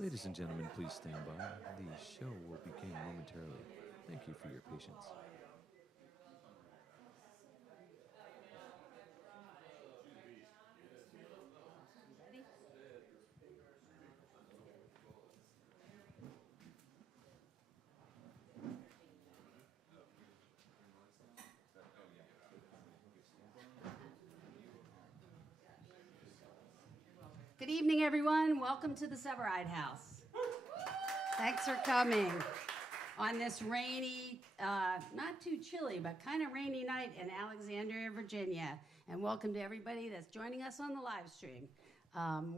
Ladies and gentlemen, please stand by. The show will begin momentarily. Thank you for your patience. Good evening, everyone. Welcome to the Sevareid house. Thanks for coming on this rainy, not too chilly, but kind of rainy night in Alexandria, Virginia. And welcome to everybody that's joining us on the live stream.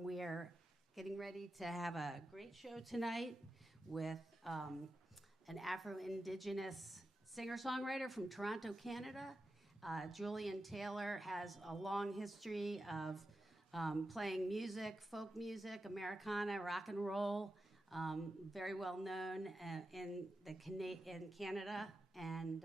We are getting ready to have a great show tonight with an Afro-Indigenous singer-songwriter from Toronto, Canada. Julian Taylor has a long history of playing music, folk music, Americana, rock and roll, very well known in Canada, and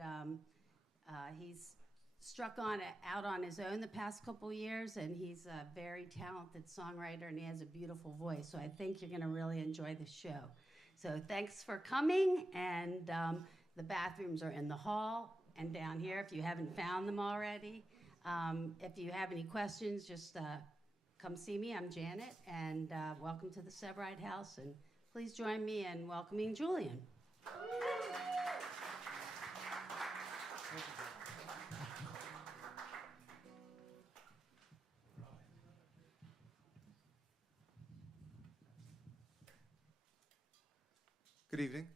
he's struck out on his own the past couple years, and he's a very talented songwriter, and he has a beautiful voice. So I think you're going to really enjoy the show. So thanks for coming, and the bathrooms are in the hall and down here if you haven't found them already. If you have any questions, just come see me. I'm Janet, and welcome to the Sevareid house. And please join me in welcoming Julian. Good evening.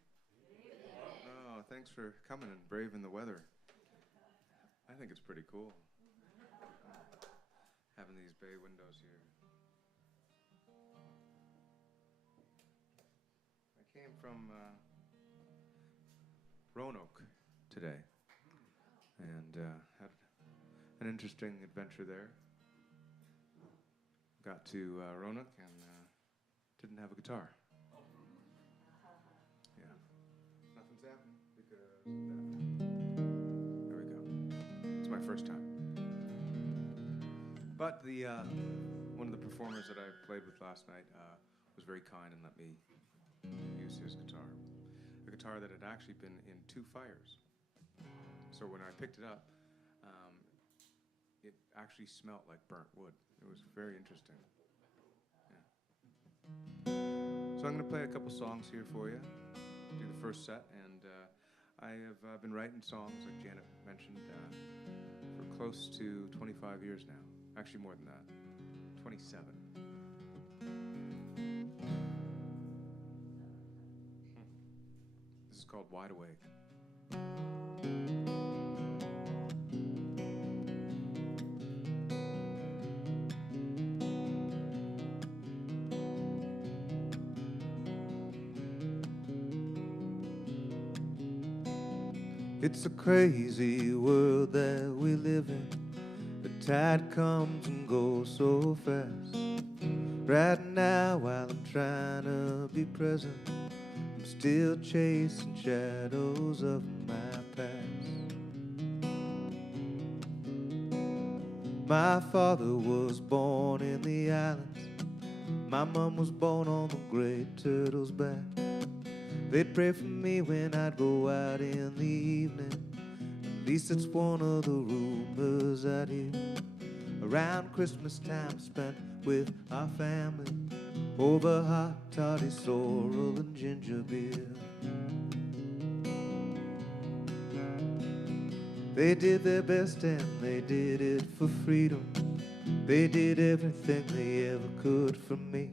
Oh, thanks for coming and braving the weather. I think it's pretty cool. Having these bay windows here. I came from Roanoke today and had an interesting adventure there. Got to Roanoke and didn't have a guitar. Yeah, nothing's happening because of that. There we go. It's my first time. But the one of the performers that I played with last night was very kind and let me use his guitar. A guitar that had actually been in 2 fires. So when I picked it up, it actually smelled like burnt wood. It was very interesting. Yeah. So I'm going to play a couple songs here for you, do the first set, and I have been writing songs, like Janet mentioned, for close to 25 years now. Actually, more than that, 27. This is called Wide Awake. It's a crazy world that we live in. The tide comes and goes so fast. Right now, while I'm trying to be present, I'm still chasing shadows of my past. My father was born in the islands. My mom was born on the great turtle's back. They'd pray for me when I'd go out in the evening. At least it's one of the rumors I'd hear. Around Christmas time spent with our family over hot toddy sorrel and ginger beer. They did their best and they did it for freedom. They did everything they ever could for me.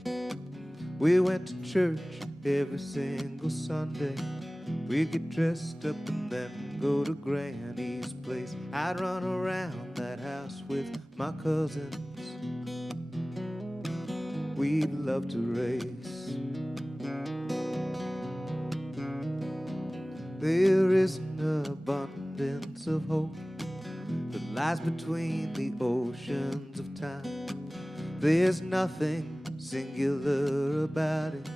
We went to church every single Sunday. We'd get dressed up and then go to Granny's place. I'd run around that house with my cousins. We'd love to race. There is an abundance of hope that lies between the oceans of time. There's nothing singular about it,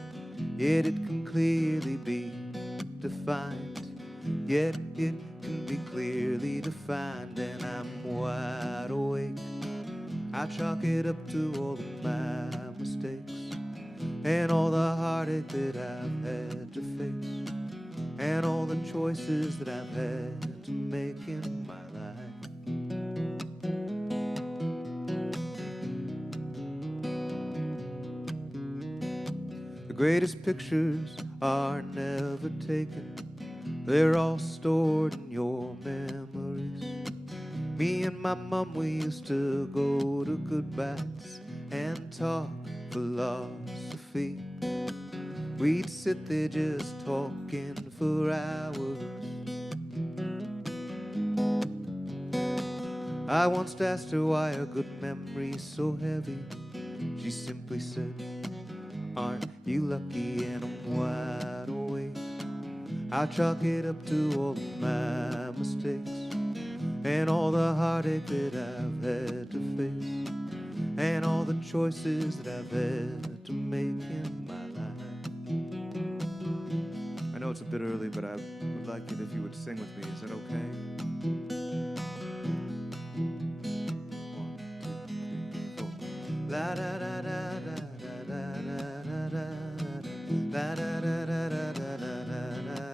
yet it can clearly be defined. Yet it can be clearly defined, and I'm wide awake. I chalk it up to all of my mistakes. and all the heartache that I've had to face, and all the choices that I've had to make in my life. The greatest pictures are never taken, they're all stored in your memories. Me and my mom, we used to go to goodbyes and talk philosophy. We'd sit there just talking for hours. I once asked her why a good memory's so heavy. She simply said, "Aren't you lucky?" And I'm wide awake. I chalk it up to all of my mistakes, and all the heartache that I've had to face, and all the choices that I've had to make in my life. I know it's a bit early, but I would like it if you would sing with me. Is that okay? 1, 2, 3, 4. La da da da da da da da da da da da da da da da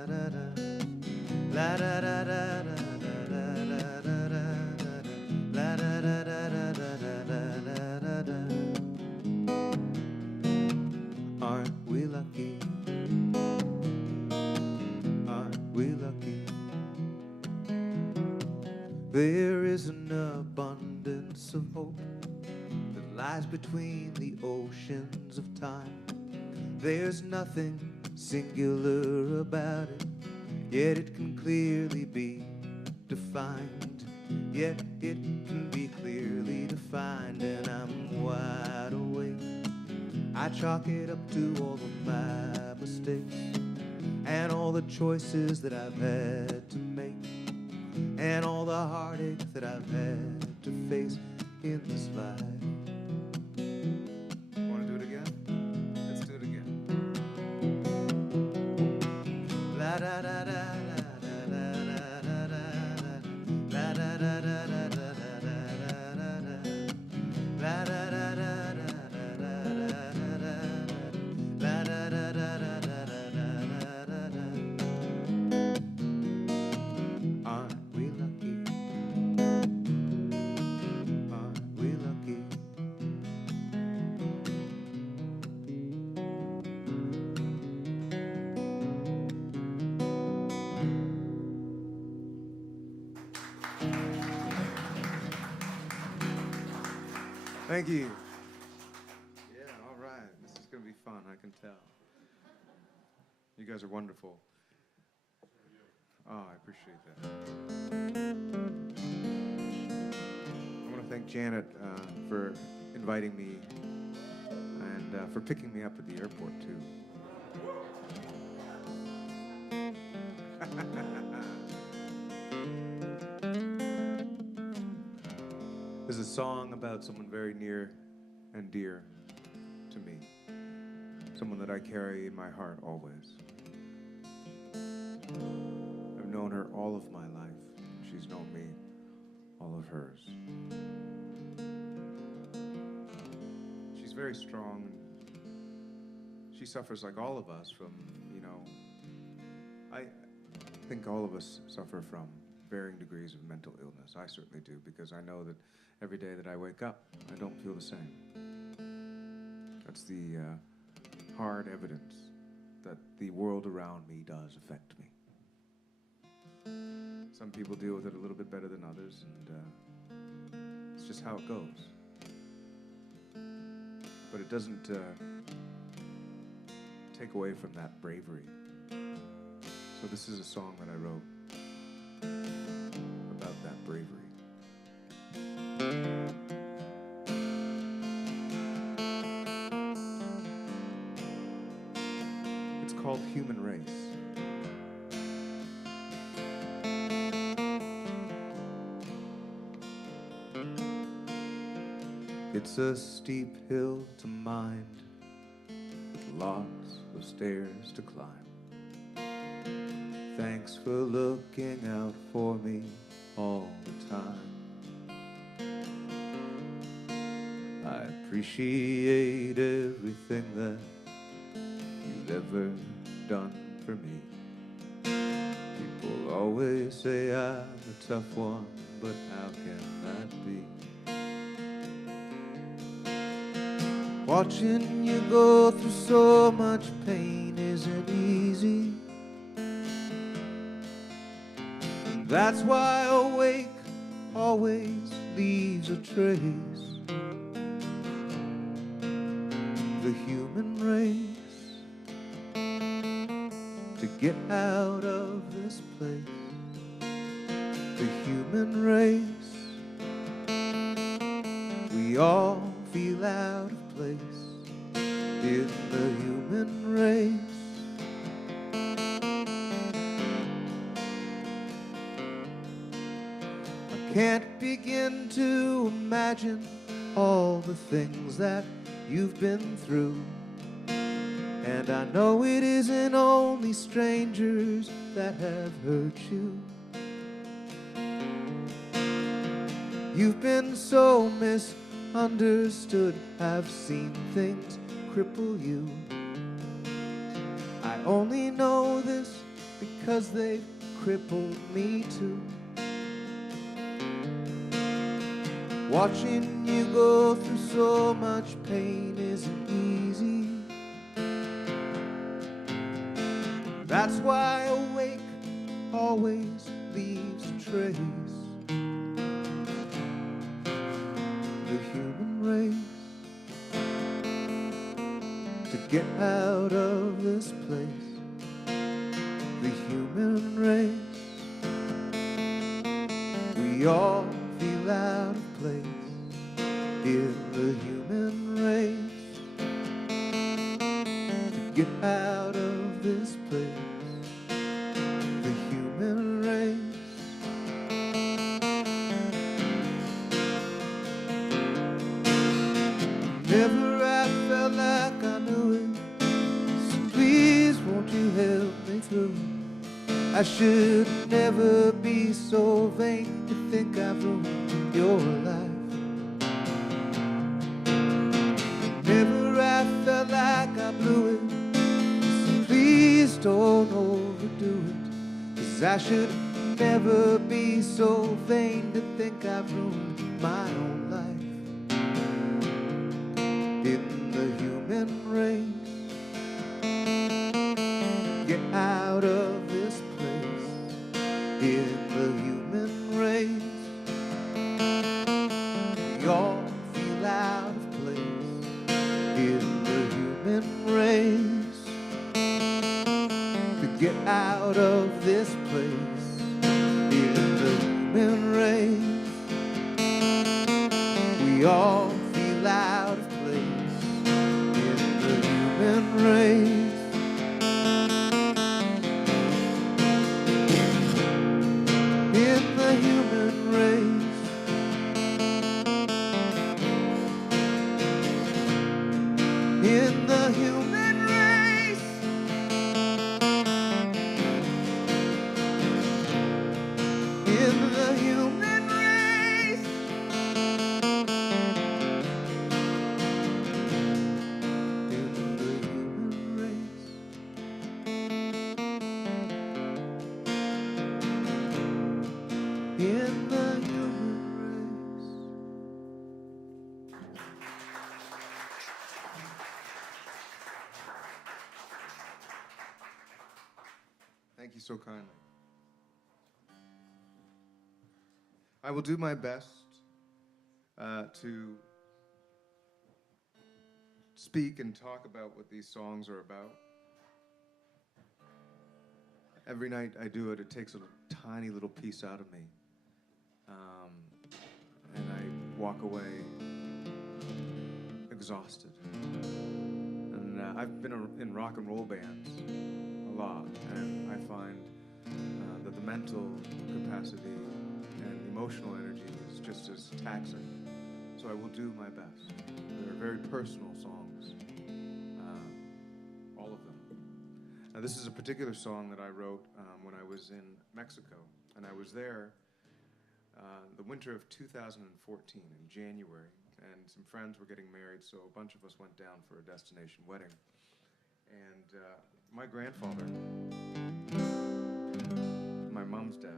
da da. La da da da da. Aren't we lucky? Aren't we lucky? There is an abundance of hope that lies between the oceans of time. There's nothing singular about it, yet it can clearly be defined. Yet it can be clearly defined, and I'm wide awake. I chalk it up to all of my mistakes, and all the choices that I've had to make, and all the heartache that I've had to face in this life. Want to do it again? Let's do it again. La da da da. Thank you. Yeah, all right. This is going to be fun, I can tell. You guys are wonderful. Oh, I appreciate that. I want to thank Janet for inviting me and for picking me up at the airport, too. This is a song about someone very near and dear to me. Someone that I carry in my heart always. I've known her all of my life. She's known me all of hers. She's very strong. She suffers like all of us from, I think all of us suffer from varying degrees of mental illness. I certainly do, because I know that every day that I wake up, I don't feel the same. That's the hard evidence that the world around me does affect me. Some people deal with it a little bit better than others, and it's just how it goes. But it doesn't take away from that bravery. So this is a song that I wrote about that bravery. It's called Human Race. It's a steep hill to mind, with lots of stairs to climb. Thanks for looking out for me all the time. I appreciate everything that ever done for me. People always say I'm a tough one, but how can that be? Watching you go through so much pain isn't easy. That's why awake always leaves a trace. The human race, to get out of this place. The human race, we all feel out of place in the human race. I can't begin to imagine all the things that you've been through, and I know it isn't only strangers that have hurt you. You've been so misunderstood, I've seen things cripple you. I only know this because they've crippled me too. Watching you go through so much pain isn't easy. That's why awake always leaves a trace. The human race, to get out of this place. The human race, we all feel out of place in the human race. To get out of this place, the human race. Never I felt like I knew it, so please won't you help me through. I should never be so vain to think I've ruined your life. Never I felt like I blew it, so please don't overdo it. 'Cause I should never be so vain to think I've ruined my own life. In the human race, get out of this place. In the human race, we all feel out of place. In the human race, to get out of this place. In the human race, we all feel out of place. In the human race. In the human race, in the human race, in the human race, in the human race. In the human race. Thank you so kindly. I will do my best to speak and talk about what these songs are about. Every night I do it, it takes a tiny little piece out of me. And I walk away exhausted. And I've been in rock and roll bands a lot, and I find that the mental capacity and emotional energy is just as taxing. So I will do my best. They're very personal songs, all of them. Now this is a particular song that I wrote when I was in Mexico, and I was there the winter of 2014 in January, and some friends were getting married, so a bunch of us went down for a destination wedding. And my grandfather, my mom's dad,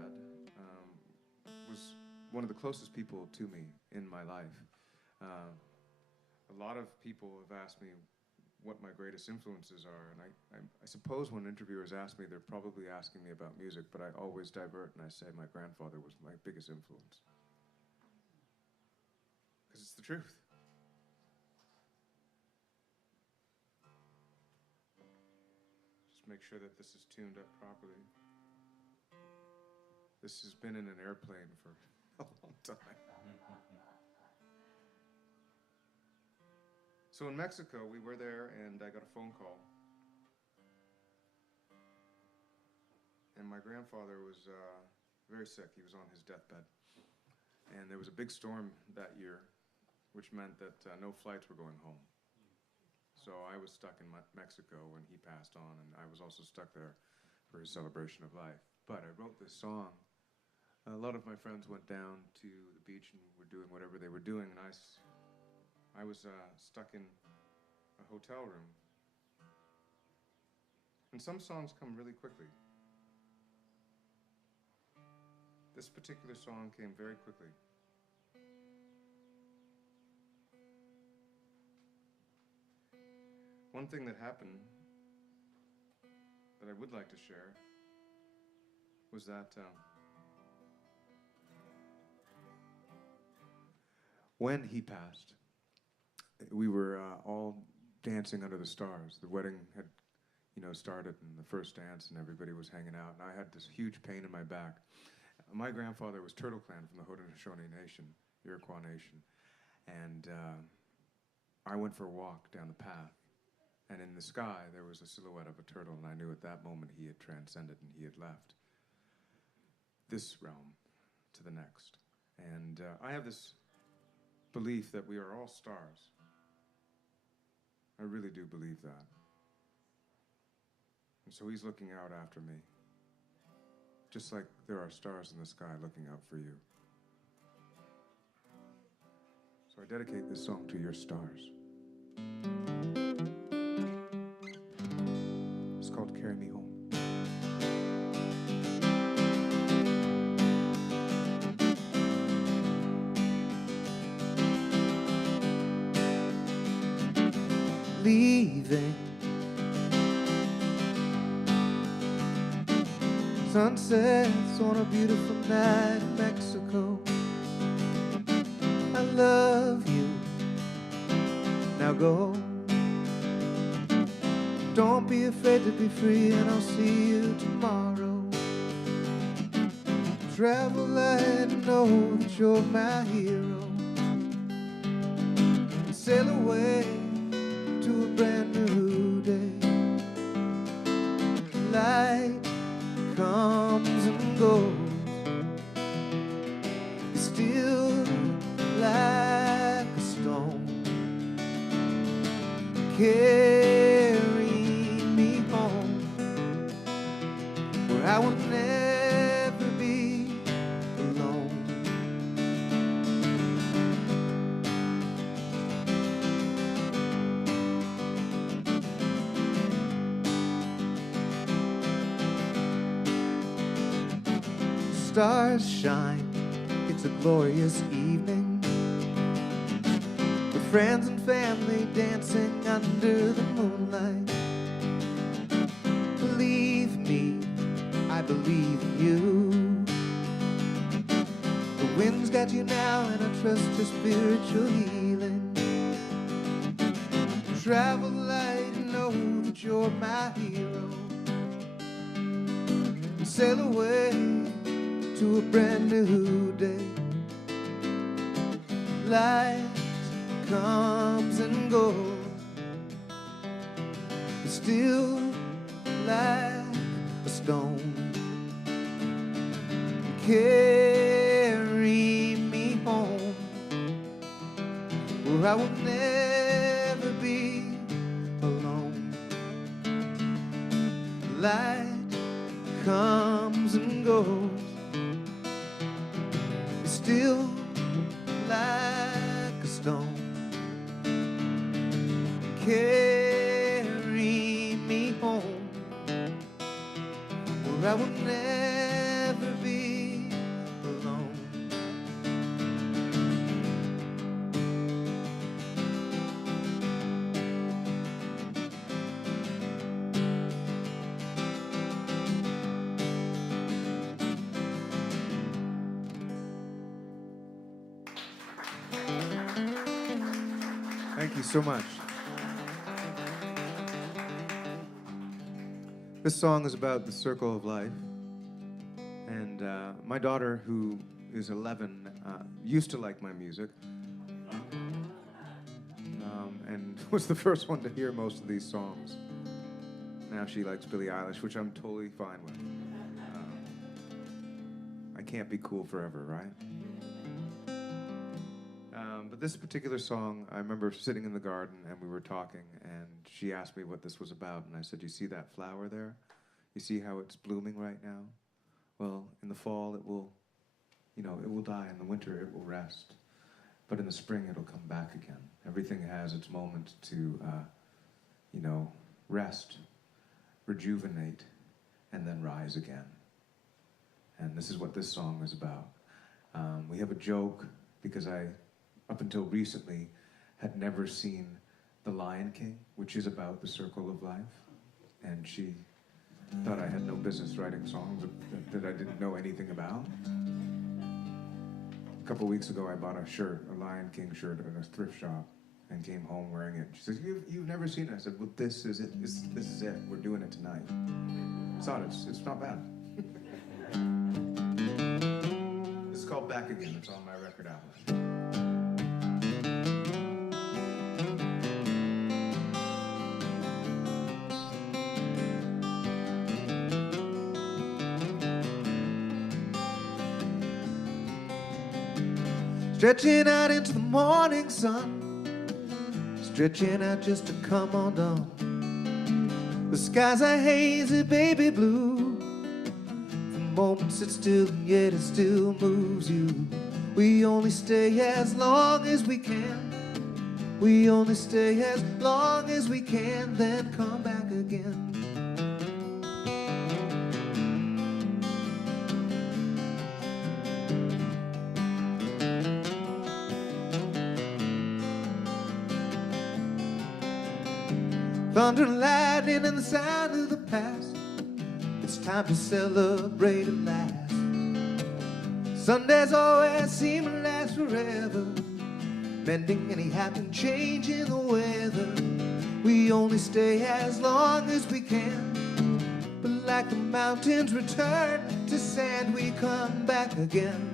was one of the closest people to me in my life. A lot of people have asked me what my greatest influences are, and I suppose when interviewers ask me, they're probably asking me about music, but I always divert and I say my grandfather was my biggest influence. Because it's the truth. Just make sure that this is tuned up properly. This has been in an airplane for a long time. So in Mexico, we were there, and I got a phone call. And my grandfather was very sick. He was on his deathbed. And there was a big storm that year, which meant that no flights were going home. So I was stuck in Mexico when he passed on, and I was also stuck there for his celebration of life. But I wrote this song. A lot of my friends went down to the beach and were doing whatever they were doing, and I was stuck in a hotel room. And some songs come really quickly. This particular song came very quickly. One thing that happened that I would like to share was that when he passed, we were all dancing under the stars. The wedding had, started in the first dance, and everybody was hanging out. And I had this huge pain in my back. My grandfather was Turtle Clan from the Haudenosaunee Nation, Iroquois Nation, and I went for a walk down the path. And in the sky, there was a silhouette of a turtle, and I knew at that moment he had transcended and he had left this realm to the next. And I have this belief that we are all stars. I really do believe that. And so he's looking out after me, just like there are stars in the sky looking out for you. So I dedicate this song to your stars. It's called Carry Me Home. Leaving sunsets on a beautiful night in Mexico. I love you, now go. Don't be afraid to be free, and I'll see you tomorrow. Travel light and know that you're my hero. Sail away to a brand new day. Light comes and goes. You're still like a stone. Carry me home, where I will never be alone. Stars shine, it's a glorious evening, with friends and family dancing under the moonlight. Believe me, I believe in you. The wind's got you now, and I trust your spiritual healing. Travel light and know that you're my hero. Sail away to a brand new day. Light comes and goes, but still like a stone. Carry me home, where I will never be alone. Light comes and goes, still like a stone. Carry I will never be alone. Thank you so much. This song is about the circle of life. And my daughter, who is 11, used to like my music. And was the first one to hear most of these songs. Now she likes Billie Eilish, which I'm totally fine with. I can't be cool forever, right? But this particular song, I remember sitting in the garden and we were talking, and she asked me what this was about, and I said, you see that flower there? You see how it's blooming right now? Well, in the fall it will, it will die. In the winter it will rest. But in the spring it'll come back again. Everything has its moment to, rest, rejuvenate, and then rise again. And this is what this song is about. We have a joke, because I, up until recently, had never seen The Lion King, which is about the circle of life. And she thought I had no business writing songs that I didn't know anything about. A couple weeks ago, I bought a shirt, a Lion King shirt at a thrift shop, and came home wearing it. She says, you've never seen it? I said, well, this is it. This is it. We're doing it tonight. Saw it. It's not bad. It's called Back Again. It's on my record album. Stretching out into the morning sun, stretching out just to come on dawn. The skies are hazy, baby blue. The moment sits still and yet it still moves you. We only stay as long as we can. We only stay as long as we can, then come back again. Thunder and lightning and the sound of the past. It's time to celebrate at last. Sundays always seem to last forever, mending any happen change in the weather. We only stay as long as we can, but like the mountains return to sand, we come back again.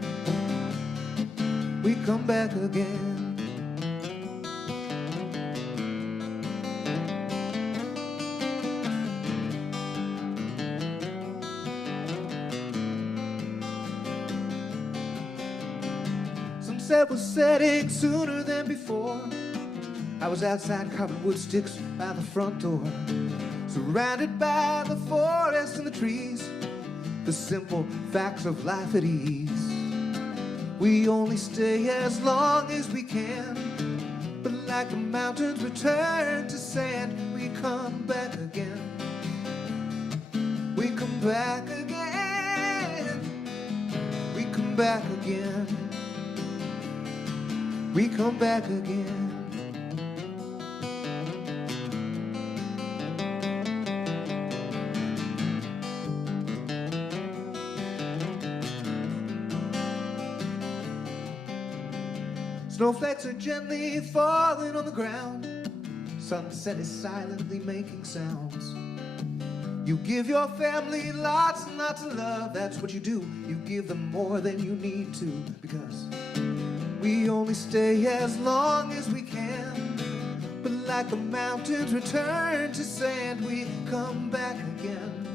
We come back again. Sunset was setting sooner than before. I was outside carving wood sticks by the front door, surrounded by the forest and the trees, the simple facts of life at ease. We only stay as long as we can, but like the mountains return to sand, we come back again. We come back again. We come back again. We come back again. Snowflakes are gently falling on the ground. Sunset is silently making sounds. You give your family lots and lots of love. That's what you do. You give them more than you need to, because we only stay as long as we can. But like the mountains return to sand, we come back again.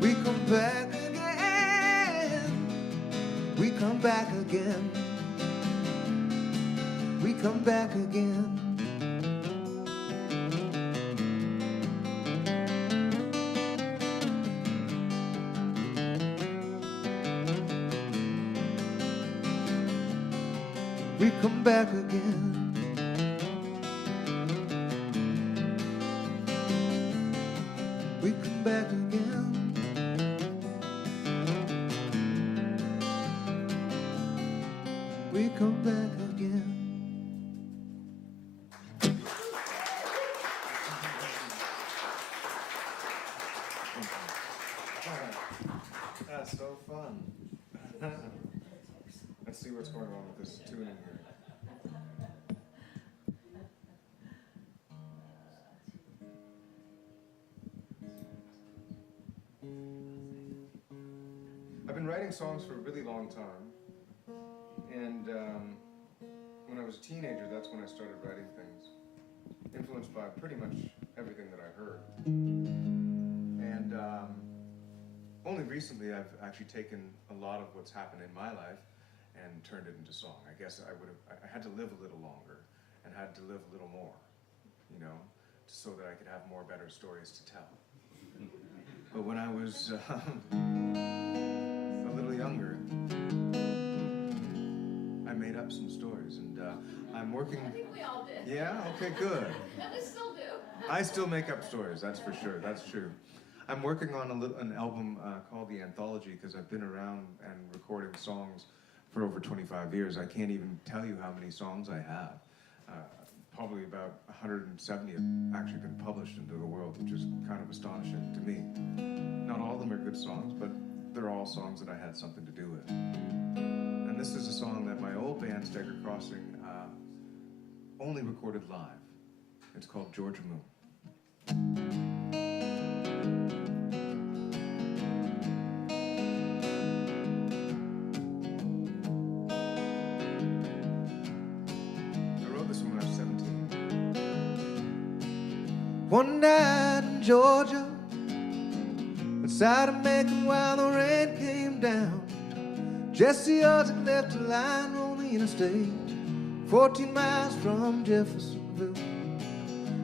We come back again. We come back again. We come back again. We come back again. We come back again. we come back again. That's so fun. Let's see what's going on with this tuning here. I've been writing songs for a really long time, and when I was a teenager, that's when I started writing things, influenced by pretty much everything that I heard. And only recently I've actually taken a lot of what's happened in my life and turned it into song. I guess I had to live a little longer and had to live a little more, you know, so that I could have more better stories to tell. But when I was a little younger, I made up some stories, and I'm working. I think we all did. Yeah? Okay, good. And we still do. I still make up stories, that's for sure, that's true. I'm working on an album called The Anthology, because I've been around and recording songs for over 25 years. I can't even tell you how many songs I have. Probably about 170 have actually been published into the world, which is kind of astonishing to me. Not all of them are good songs, but they're all songs that I had something to do with. And this is a song that my old band, Staggered Crossing, only recorded live. It's called Georgia Moon. One night in Georgia, outside of Macon while the rain came down, Jesse Osgood left a line on the interstate, 14 miles from Jeffersonville.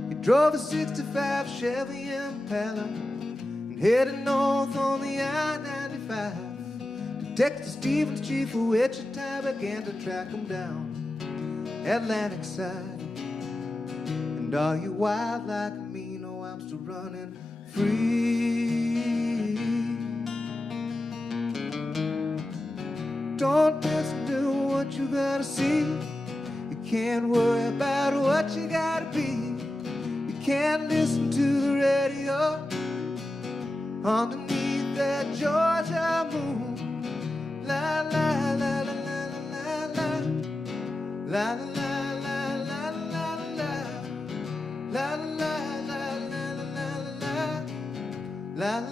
He drove a 65 Chevy Impala and headed north on the I-95. Detective Stevens, chief of Wichita, began to track him down Atlantic side. And are you wild like me? No, I'm still running free. Don't listen to what you gotta see. You can't worry about what you gotta be. You can't listen to the radio underneath that Georgia moon. La la la la la la la la la la. La la la la la la la la la la la.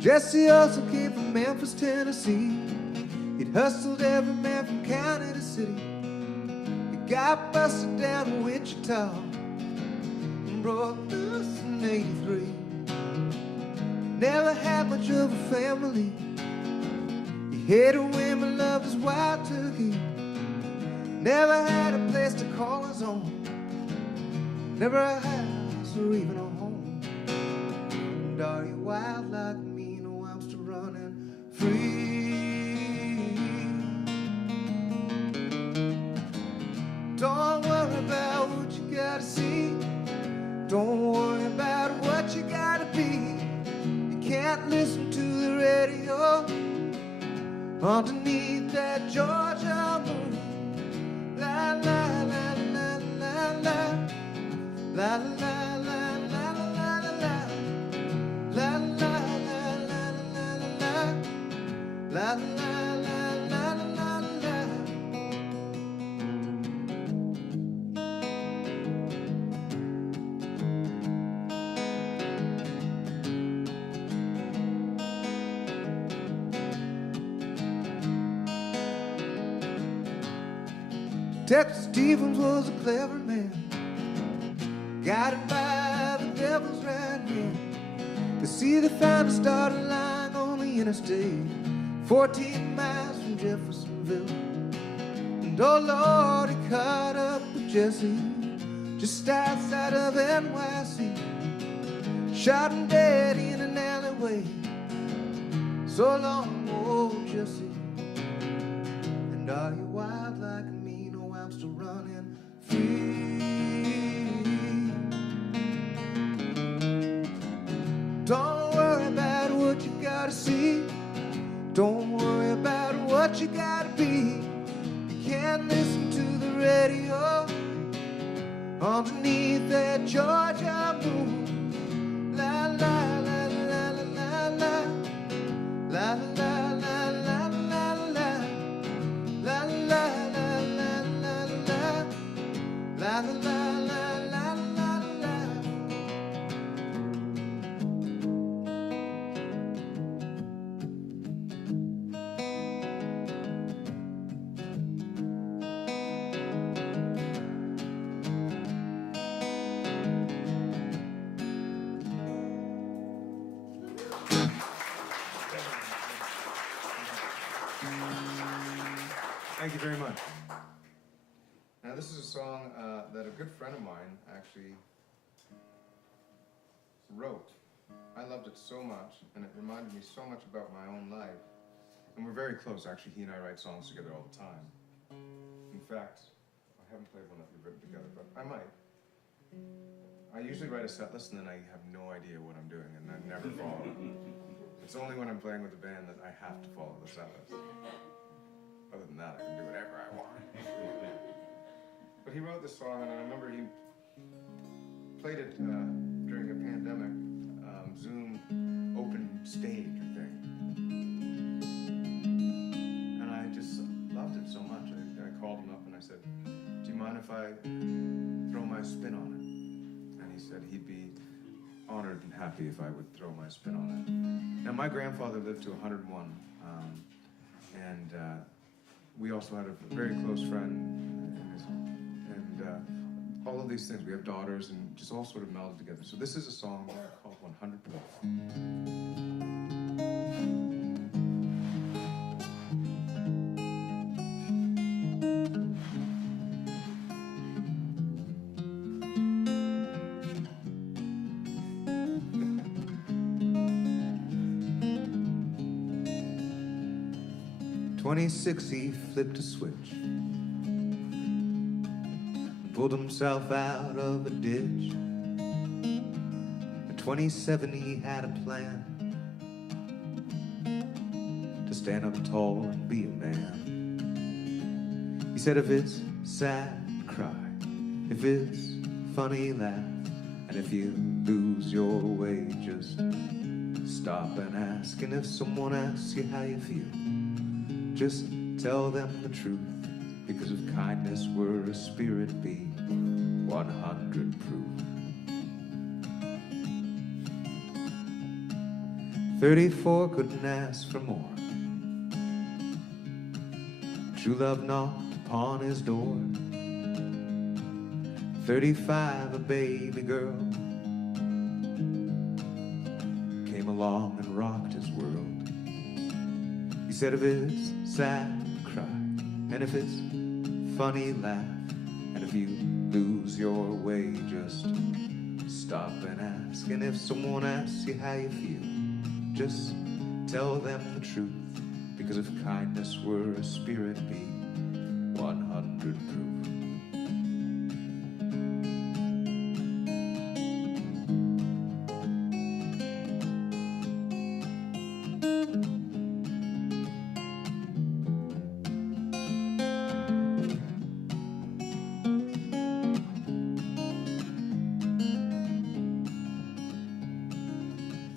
Jesse also came from Memphis, Tennessee. He'd hustled every man from county to city. Got busted down in Wichita and broke loose in '83. Never had much of a family. He hated women, loved his wild turkey. Never had a place to call his own. Never a house or even a home. And are you wild like me? No, I'm still running free. Don't worry about what you gotta see. Don't worry about what you gotta be. You can't listen to the radio underneath that Georgia moon. La la la la la la la la la la la la la la la la la. Detective Stevens was a clever man, guided by the devil's right hand. To see the found started lying on the interstate, 14 miles from Jeffersonville. And oh Lord, he caught up with Jesse just outside of NYC. Shot him dead in an alleyway, So long, old Jesse. And are you wild like me? No, I'm still running free. Don't worry about what you gotta see. Don't worry about what you gotta be. You can't listen to the radio underneath that Georgia moon. La la la la la la la la la la la la la la la la la la la. Thank you very much. Now this is a song that a good friend of mine actually wrote. I loved it so much, and it reminded me so much about my own life. And we're very close, actually. He and I write songs together all the time. In fact, I haven't played one that we've written together, but I might. I usually write a set list and then I have no idea what I'm doing, and I never follow it. It's only when I'm playing with the band that I have to follow the set list. Other than that, I can do whatever I want. But he wrote this song, and I remember he played it during a pandemic Zoom open stage thing. And I just loved it so much. I called him up and I said, do you mind if I throw my spin on it? And he said he'd be honored and happy if I would throw my spin on it. Now, my grandfather lived to 101, and we also had a very close friend, and all of these things. We have daughters, and just all sort of melded together. So this is a song called 100 Proof. 26, he flipped a switch, pulled himself out of a ditch. At 27, he had a plan to stand up tall and be a man. He said, if it's sad, cry. If it's funny, laugh. And if you lose your way, just stop and ask. And if someone asks you how you feel, just tell them the truth, because if kindness were a spirit, be 100 proof. 34 couldn't ask for more. True love knocked upon his door. 35, a baby girl came along and rocked his world. He said, if it's sad, cry. And if it's funny, laugh. And if you lose your way, just stop and ask. And if someone asks you how you feel, just tell them the truth, because if kindness were a spirit, be 100 proof.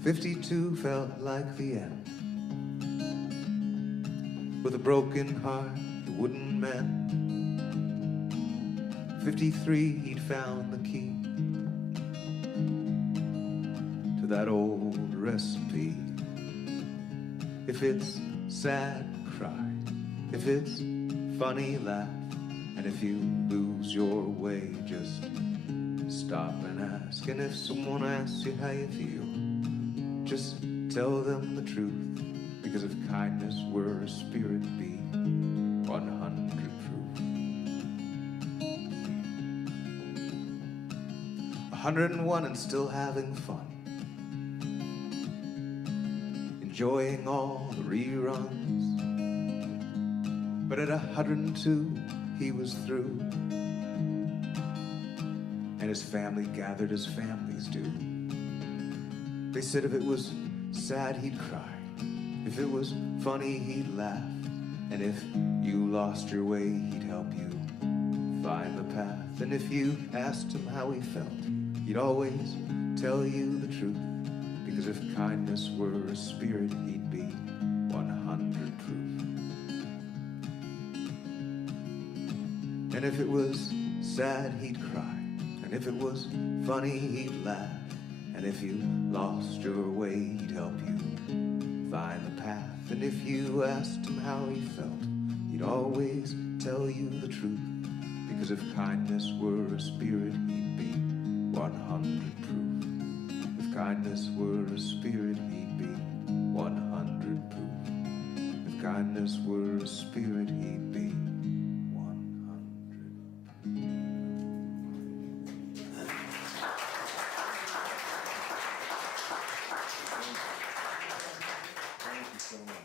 '52 felt like the end. With a broken heart, it wouldn't mend. 53, he'd found the key to that old recipe. If it's sad, cry. If it's funny, laugh. And if you lose your way, just stop and ask. And if someone asks you how you feel, just tell them the truth, because if kindness were a spirit, be 100 proof. 101 and still having fun, enjoying all the reruns. But at 102, he was through, and his family gathered as families do. They said if it was sad, he'd cry. If it was funny, he'd laugh. And if you lost your way, he'd help you find the path. And if you asked him how he felt, he'd always tell you the truth. Because if kindness were a spirit, he'd be 100 proof. And if it was sad, he'd cry. And if it was funny, he'd laugh. And if you lost your way, he'd help you find the path. And if you asked him how he felt, he'd always tell you the truth. Because if kindness were a spirit, he'd be 100 proof. If kindness were a spirit, he'd be 100 proof. If kindness were a spirit, he'd be 100 proof. Thank you so much.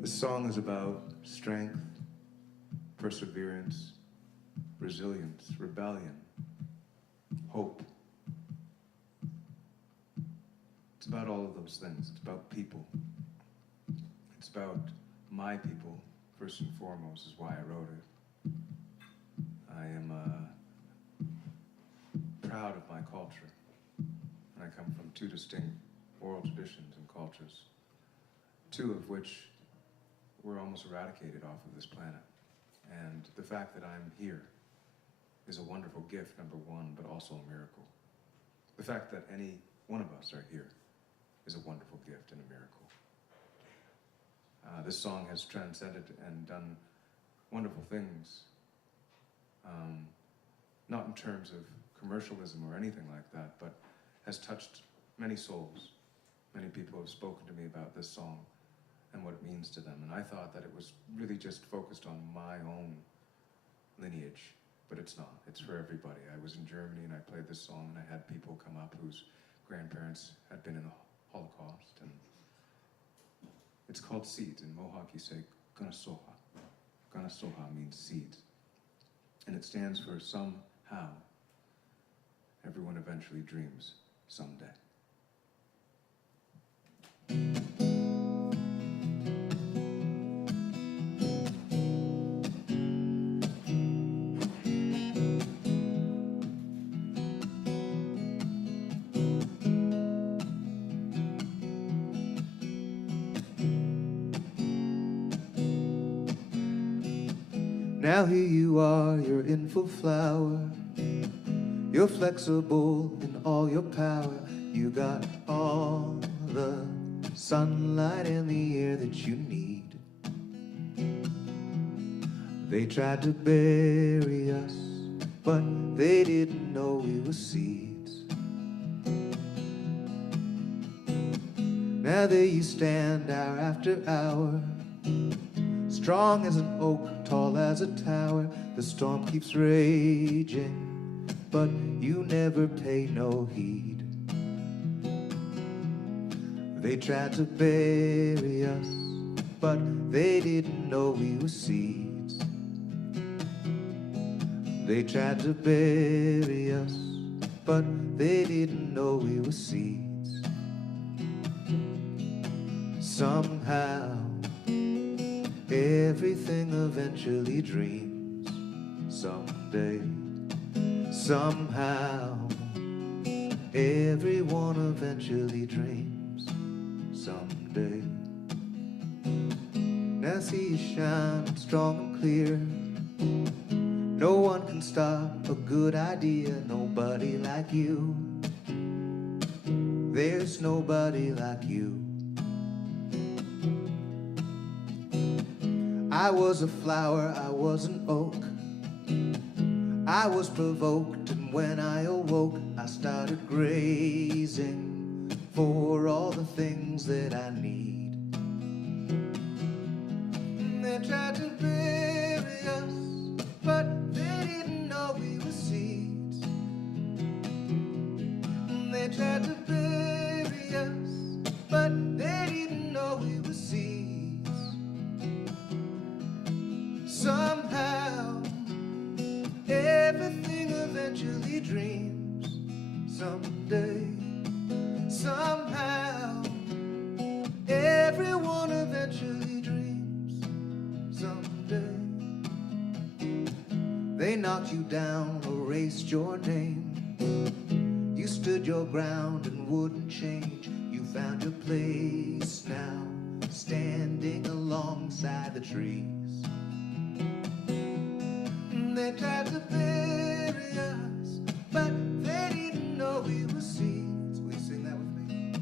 This song is about strength, perseverance, resilience, rebellion, hope. It's about all of those things. It's about people. It's about my people, first and foremost, is why I wrote it. I am proud of my culture, and I come from two distinct oral traditions and cultures, two of which were almost eradicated off of this planet. And the fact that I'm here is a wonderful gift, number one, but also a miracle. The fact that any one of us are here is a wonderful gift and a miracle. This song has transcended and done wonderful things, not in terms of commercialism or anything like that, but has touched many souls. Many people have spoken to me about this song and what it means to them. And I thought that it was really just focused on my own lineage, but it's not. It's for everybody. I was in Germany and I played this song and I had people come up whose grandparents had been in the Holocaust. And it's called Seeds. In Mohawk you say Ganasoha. Ganasoha means seeds. And it stands for somehow. Everyone eventually dreams someday. Now here you are, you're in full flower. You're flexible in all your power. You got all the sunlight in the air that you need. They tried to bury us, but they didn't know we were seeds. Now there you stand hour after hour, strong as an oak, tall as a tower. The storm keeps raging, but you never pay no heed. They tried to bury us, but they didn't know we were seeds. They tried to bury us, but they didn't know we were seeds. Somehow everything eventually dreams someday. Somehow everyone eventually dreams someday. Now see you shine strong and clear. No one can stop a good idea. Nobody like you. There's nobody like you. I was a flower, I was an oak. I was provoked, and when I awoke, I I started grazing for all the things that I need. They tried to bury us, but they didn't know we were seeds. They tried to bury us, but they didn't know we were seeds. Somehow, everything eventually dreams. Someday, somehow, everyone eventually dreams. Someday, they knocked you down, erased your name. You stood your ground and wouldn't change. You found your place now, standing alongside the trees. They tried to bury us, but they didn't know we were seeds. Will you sing that with me?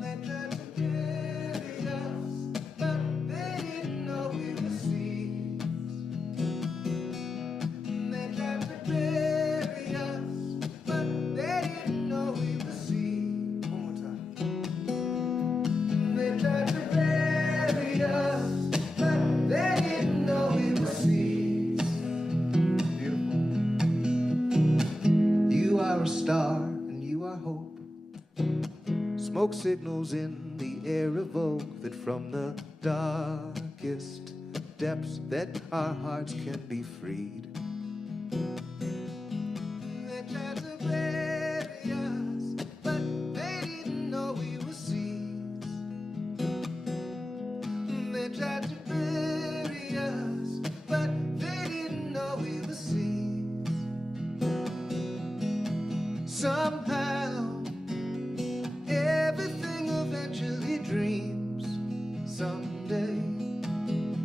They tried to bury us, but they didn't know we were seeds. They tried to bury us, but they didn't know we were seeds. One more time. They tried to bury us, but they didn't know we were seeds. Beautiful. You are a star and you are hope. Smoke signals in the air evoke that from the darkest depths that our hearts can be freed. They tried to bury us, but they didn't know we were seeds. They tried to bury us, but they didn't know we were seeds. Somehow, everything eventually dreams. Someday,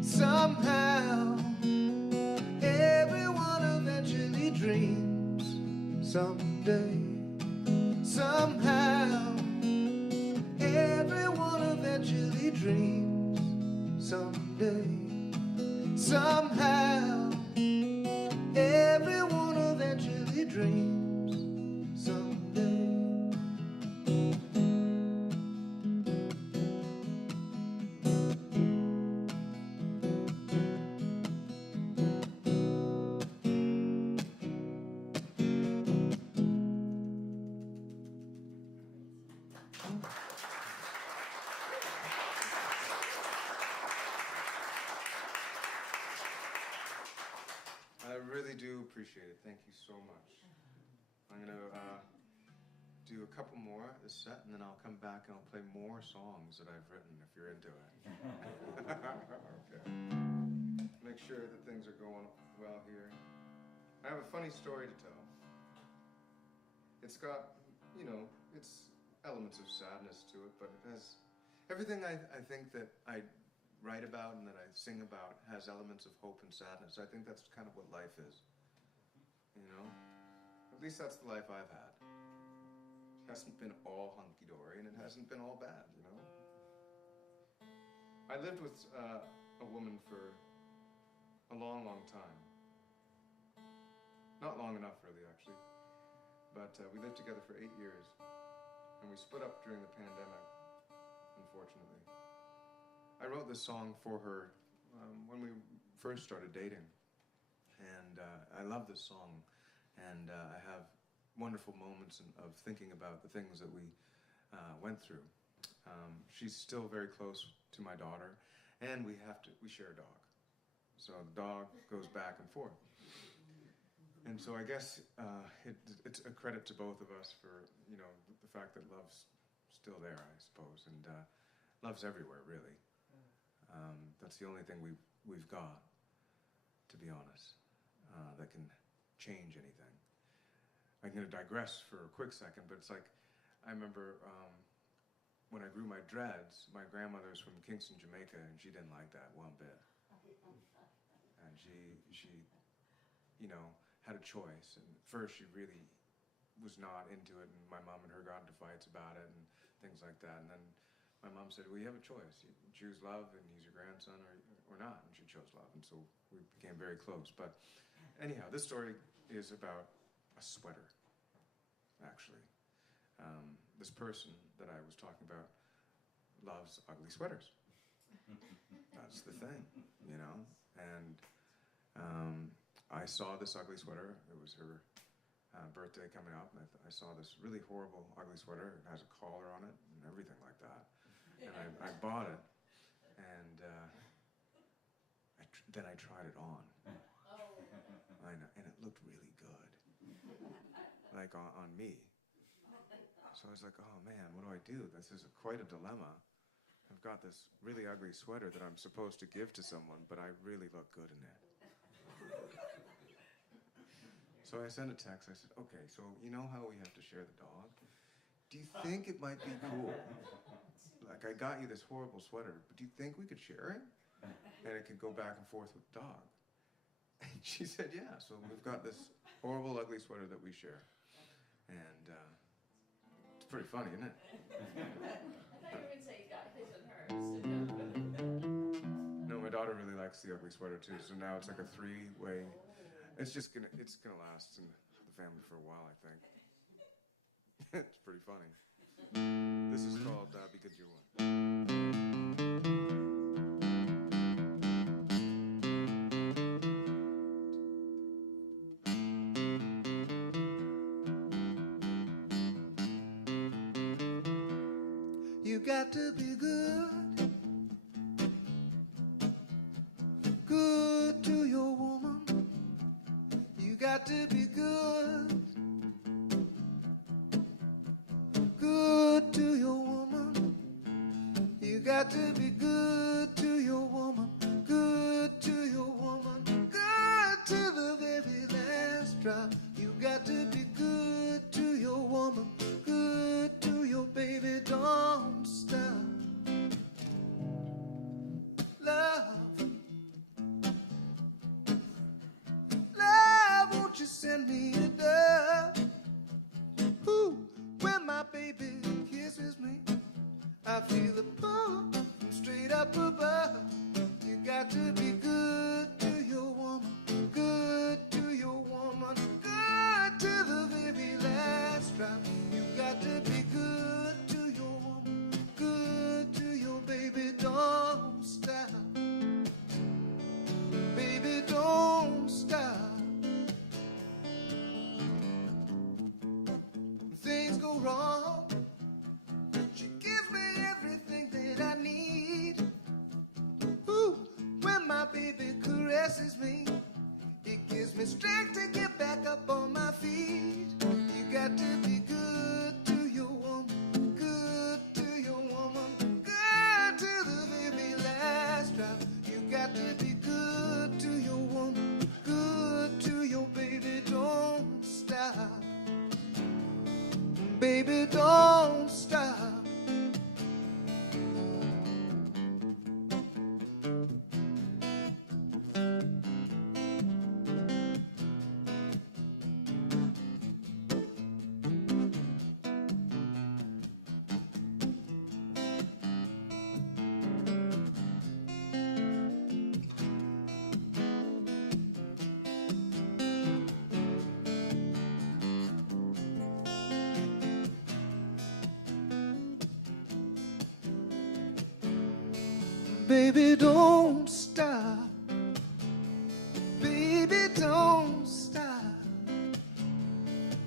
somehow, everyone eventually dreams. Someday, somehow, everyone eventually dreams. Someday, somehow, everyone eventually dreams. Someday. I really do appreciate it. Thank you so much. I'm going to do a couple more this set, and then I'll come back and I'll play more songs that I've written if you're into it. Okay. Make sure that things are going well here. I have a funny story to tell. It's got, you know, it's elements of sadness to it, but it has everything I think that I write about and that I sing about has elements of hope and sadness. I think that's kind of what life is, you know? At least that's the life I've had. It hasn't been all hunky-dory and it hasn't been all bad, you know? I lived with a woman for a long, long time. Not long enough, really, actually. But we lived together for 8 years. And we split up during the pandemic, unfortunately. I wrote this song for her when we first started dating. And I love this song. And I have wonderful moments of thinking about the things that we went through. She's still very close to my daughter. And we share a dog. So the dog goes back and forth. And so I guess it's a credit to both of us for, you know, the fact that love's still there, I suppose. And love's everywhere, really. That's the only thing we've got, to be honest, that can change anything. I'm going to digress for a quick second, but it's like, I remember when I grew my dreads, my grandmother's from Kingston, Jamaica, and she didn't like that one bit. And she, you know, had a choice. And first she really was not into it, and my mom and her got into fights about it and things like that. And then my mom said, well, you have a choice. You can choose love, and he's your grandson, or not. And she chose love, and so we became very close. But anyhow, this story is about a sweater. actually. This person that I was talking about loves ugly sweaters. That's the thing, you know? And I saw this ugly sweater. It was her birthday coming up, and I saw this really horrible ugly sweater. It has a collar on it and everything like that. And I bought it, and then I tried it on. I know, and it looked really good, like on me. So I was like, oh man, what do I do? This is quite a dilemma. I've got this really ugly sweater that I'm supposed to give to someone, but I really look good in it. So I sent a text. I said, okay, so you know how we have to share the dog? Do you think it might be cool? Like, I got you this horrible sweater, but do you think we could share it? And it could go back and forth with the dog. And she said, yeah. So we've got this horrible, ugly sweater that we share. And it's pretty funny, isn't it? I thought you were going to say you got his and hers. No, my daughter really likes the ugly sweater too. So now it's like a three-way. It's gonna last in the family for a while, I think. It's pretty funny. This is called Because You're One. You got to be good, good to your woman. You got to be good, good to your woman. You got to be good to your woman, good to your woman, good to the very last drop. You got to be good to your woman, good to your baby. Don't stop. Love, love, won't you send me a dove? Ooh, when my baby kisses me, I feel a pull from straight up above. You got to be good to your woman, good to your woman, good to the very last drop. You got to be good to your woman, good to your baby. Don't stop, baby, don't stop. Things go wrong, she gives me everything that I need. Ooh, when my baby caresses me, it gives me strength to get back up on my feet. You got to be good to your woman, good to your woman, good to the very last drop. You got to be good to your woman, good to your baby. Don't stop, baby, don't stop. Baby, don't stop. Baby, don't stop.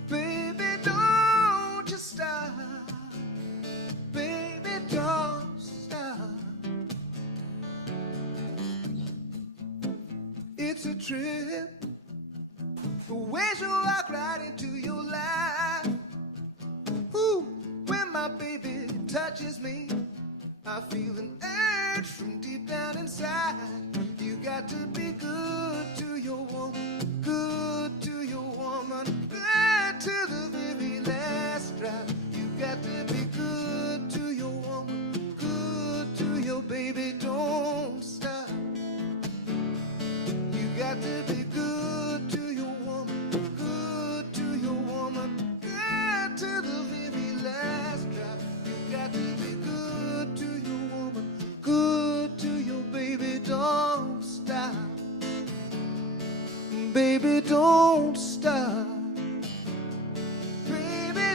Baby, don't just stop. Baby, don't stop. It's a trip, the way you walk right into your life. Ooh, when my baby touches me, I feel an urge from deep down inside. You got to be good to your woman, good to your woman, good to the very last drop. You got to be good to your woman, good to your baby. Don't stop. You got to be good to your woman, good to your woman, good to the very last drop. You got to be good to your woman, good to your baby. Don't stop, baby, don't stop. Baby,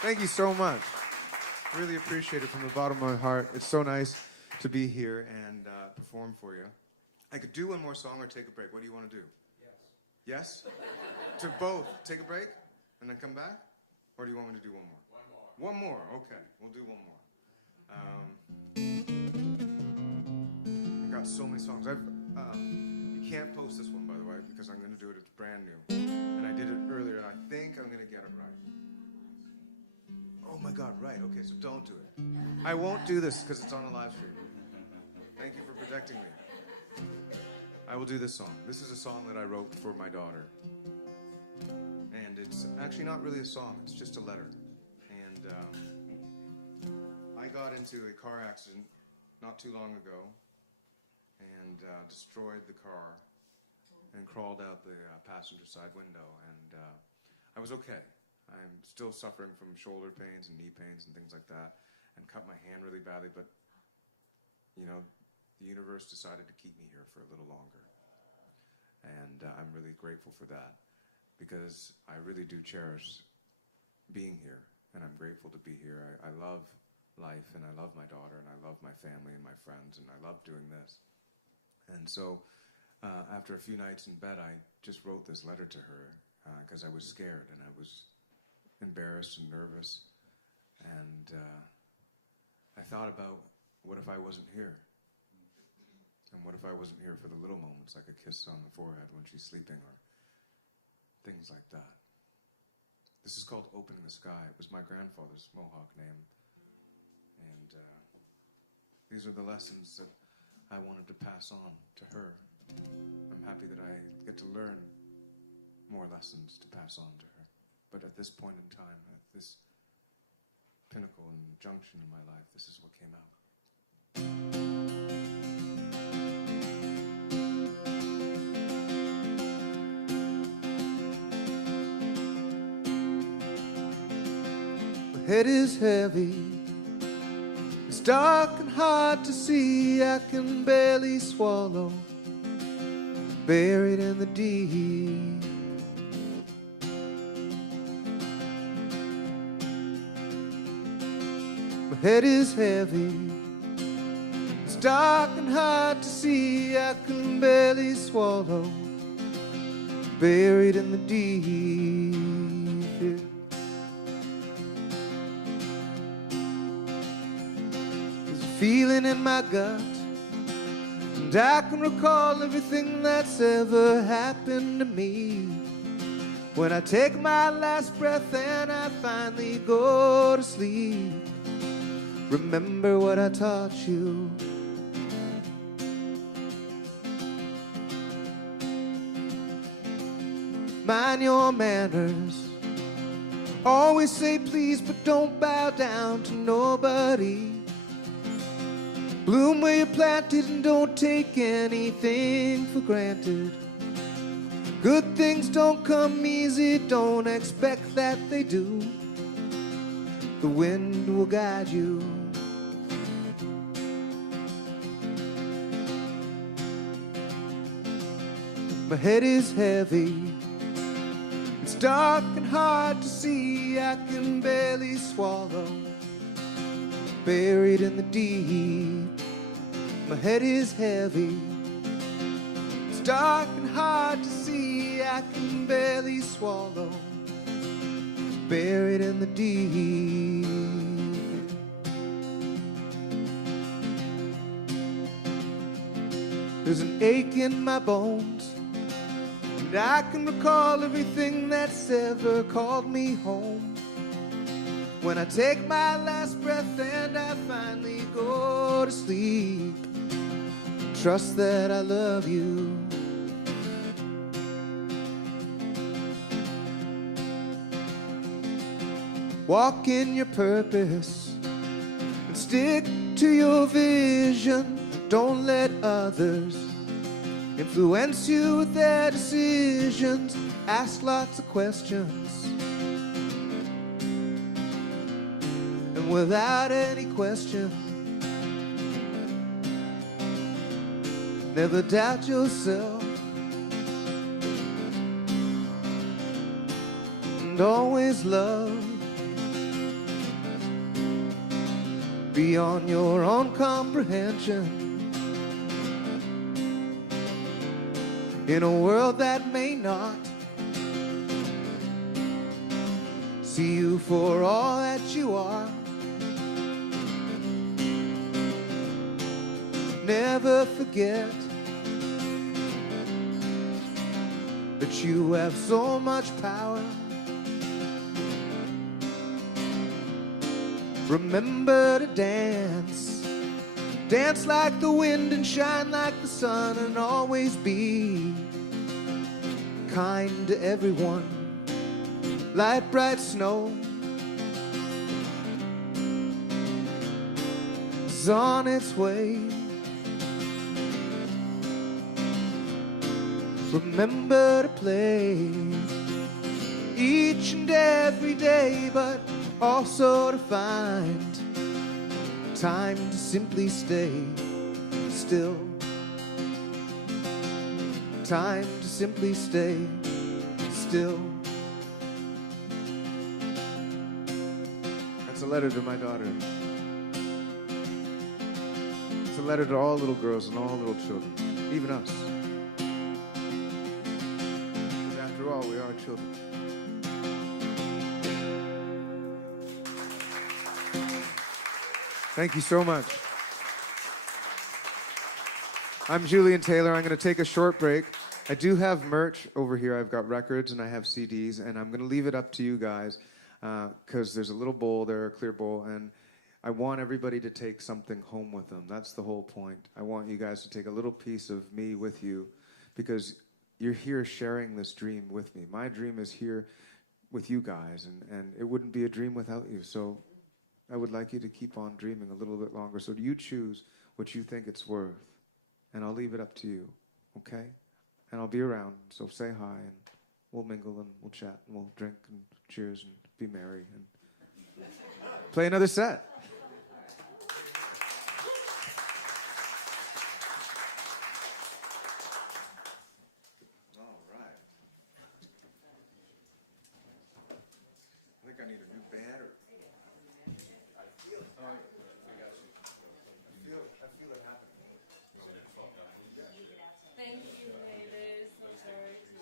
Thank you so much. Really appreciate it from the bottom of my heart. It's so nice to be here and perform for you. I could do one more song or take a break. What do you want to do? Yes? Yes? To both. Take a break and then come back? Or do you want me to do one more? One more. One more. Okay. We'll do one more. I've got so many songs. You can't post this one, by the way, because I'm going to do it. It's brand new. And I did it earlier, and I think I'm going to get it right. Oh my God, right. Okay, so don't do it. I won't do this because it's on a live stream. Thank you for protecting me. I will do this song. This is a song that I wrote for my daughter. And it's actually not really a song. It's just a letter. And I got into a car accident not too long ago and destroyed the car and crawled out the passenger side window. And I was okay. I'm still suffering from shoulder pains and knee pains and things like that, and cut my hand really badly, but, you know, the universe decided to keep me here for a little longer. And I'm really grateful for that, because I really do cherish being here, and I'm grateful to be here. I love life, and I love my daughter, and I love my family and my friends, and I love doing this. And so after a few nights in bed, I just wrote this letter to her, because I was scared, and I was embarrassed and nervous, and I thought about, what if I wasn't here? And what if I wasn't here for the little moments, like a kiss on the forehead when she's sleeping, or things like that. This is called Opening the Sky. It was my grandfather's Mohawk name, and these are the lessons that I wanted to pass on to her. I'm happy that I get to learn more lessons to pass on to her. But at this point in time, at this pinnacle and junction in my life, this is what came out. My head is heavy, it's dark and hard to see, I can barely swallow, buried in the deep. My head is heavy, it's dark and hard to see, I can barely swallow, buried in the deep. There's a feeling in my gut, and I can recall everything that's ever happened to me. When I take my last breath and I finally go to sleep, remember what I taught you. Mind your manners. Always say please, but don't bow down to nobody. Bloom where you're planted and don't take anything for granted. Good things don't come easy, don't expect that they do. The wind will guide you. My head is heavy, it's dark and hard to see, I can barely swallow, buried in the deep. My head is heavy, it's dark and hard to see, I can barely swallow, buried in the deep. There's an ache in my bones, and I can recall everything that's ever called me home. When I take my last breath and I finally go to sleep, trust that I love you. Walk in your purpose and stick to your vision. Don't let others influence you with their decisions. Ask lots of questions, and without any question, never doubt yourself, and always love beyond your own comprehension. In a world that may not see you for all that you are. Never forget that you have so much power. Remember to dance, dance like the wind and shine like the sun, and always be kind to everyone. Light bright snow is on its way. Remember to play each and every day, but also to find time to simply stay still. Time to simply stay still. That's a letter to my daughter. It's a letter to all little girls and all little children, even us. Because after all, we are children. Thank you so much. I'm Julian Taylor. I'm going to take a short break. I do have merch over here. I've got records and I have CDs, and I'm going to leave it up to you guys because there's a little bowl there, a clear bowl, and I want everybody to take something home with them. That's the whole point. I want you guys to take a little piece of me with you because you're here sharing this dream with me. My dream is here with you guys, and it wouldn't be a dream without you. So I would like you to keep on dreaming a little bit longer. So you choose what you think it's worth, and I'll leave it up to you, okay? And I'll be around, so say hi, and we'll mingle, and we'll chat, and we'll drink, and cheers, and be merry, and play another set. All right. I think I need a new battery. Thank you, ladies. I'm sorry to.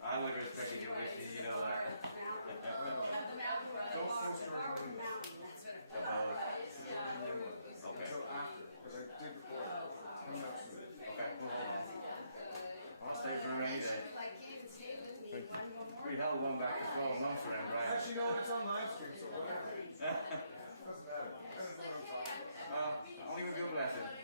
I would have expected your wishes, you know, like. I'll stay for a rainy day. Pretty hell going back to 12 months for him, right? Actually, no, it's on live stream, so whatever. Doesn't matter. I'll even feel blessed.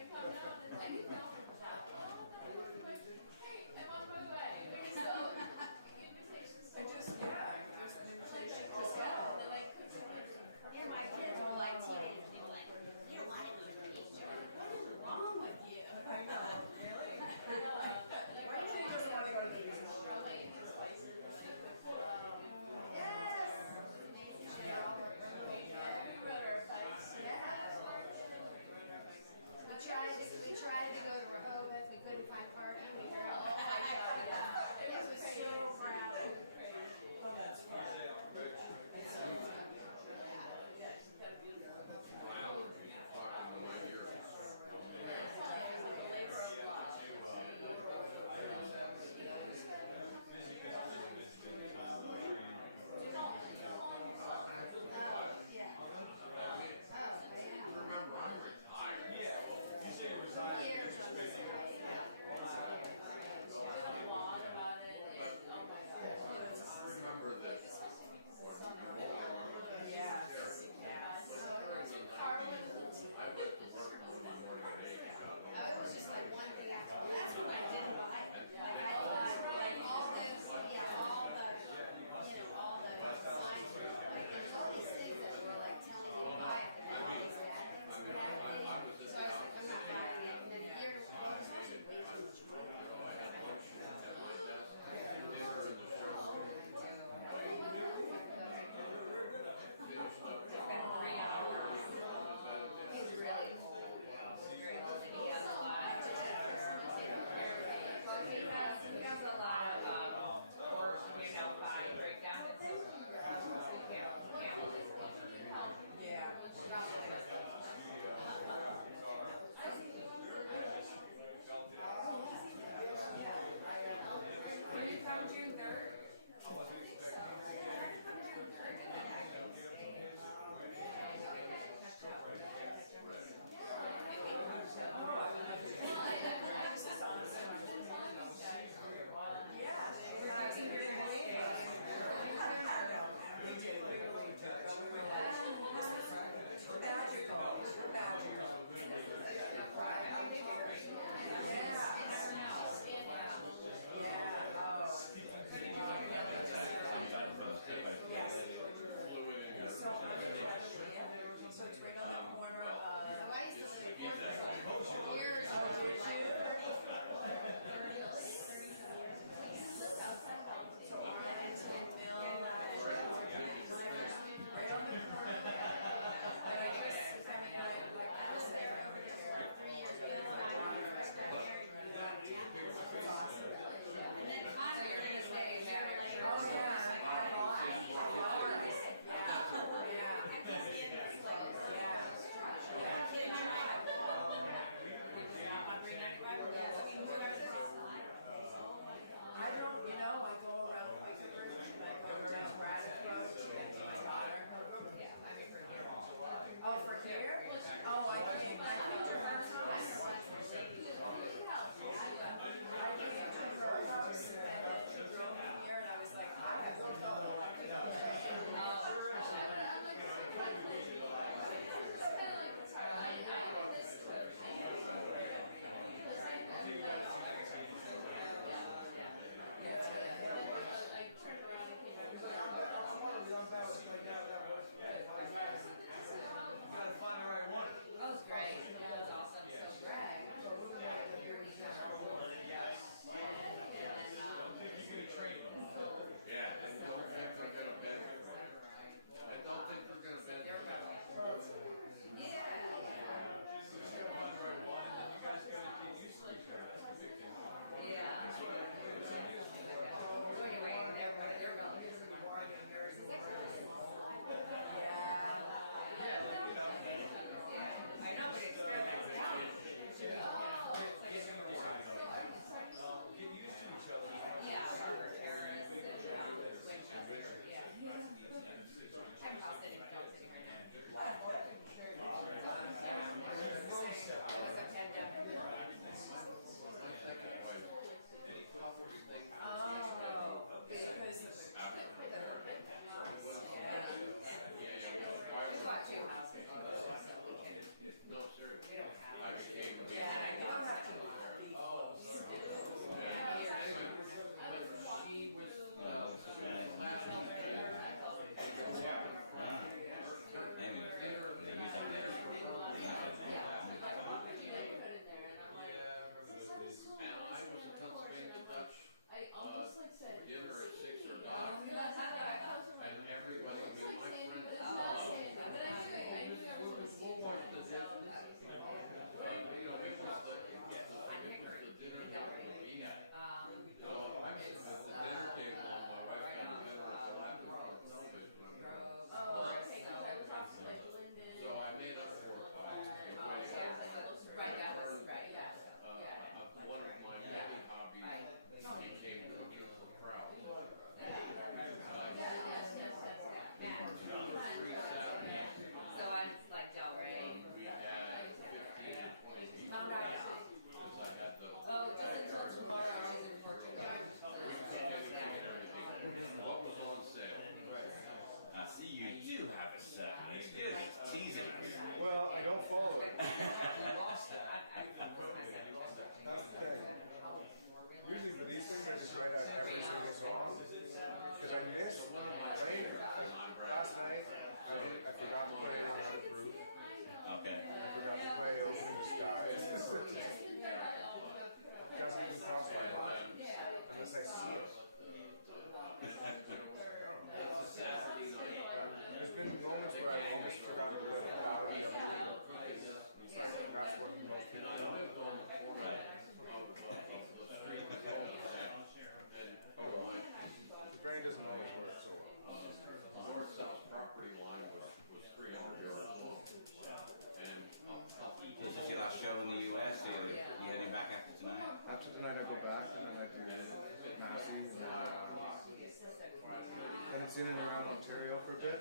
was in and around Ontario for a bit,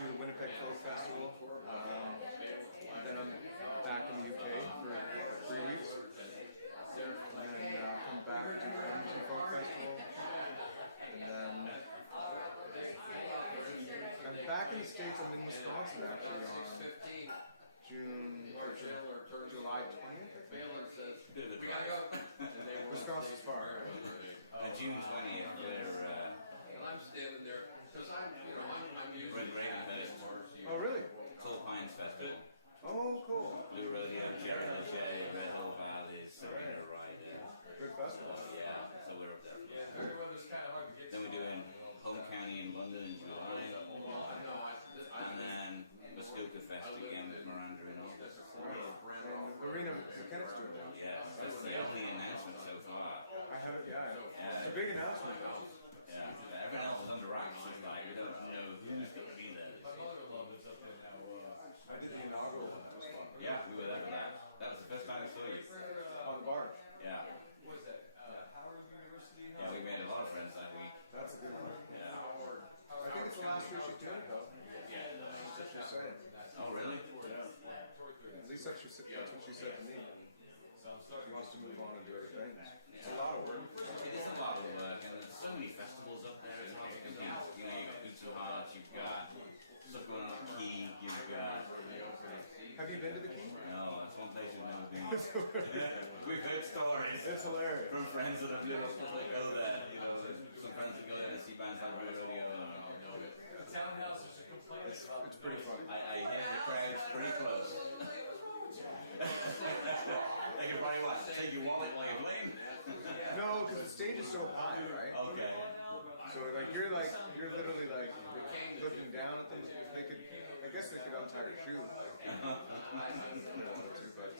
do the Winnipeg Folk Festival, and then I'm back in the UK for 3 weeks, and then come back to the Edmonton Folk Festival, and then I'm back in the States. I'm in Wisconsin actually on July 20th. Wisconsin's far, right? June 20th, I'm standing there because I'm Red Raven. Oh, really? Coal Pines Festival. Oh, cool. Blue Rodeo, Jerry Lachey, Red Hill Valley, Sevareid. Good festival. Yeah, so we're up there. Then we're doing Home County in London in July. And then Muskoka Fest again with Miranda in August. Arena McKenna's doing that. Yeah, that's the only announcement so far. I have, yeah. It's a big announcement. Yeah, everyone else is under wraps. It's like we don't know who's going to be there this year. I did the inaugural one. It was fun. Yeah, we were there for that. That was the first time I saw you. On the barge. Yeah. Yeah, we made a lot of friends that week. That's a good one. Yeah. I think it's the last year she did it, though. That's what she said. Oh, really? At least that's what she said to me. She wants to move on and do other things. It's a lot of work. It is a lot of work, and there's so many festivals up there. It's hard to compete. You know, you've got Boots and Hearts, you've got stuff going on at Key, you've got... Have you been to the Key? No, it's one place we've never been. We've heard stories. It's hilarious. From friends that have been able to go there. You know, some friends that go there to see bands like Red Rodeo. It's pretty fun. I hear the crowd's pretty close. They can probably what? Take your wallet like a plane? No, because the stage is so high, right? Okay. So you're literally like looking down at them. If they could, I guess they could untie your shoe. If they wanted to, but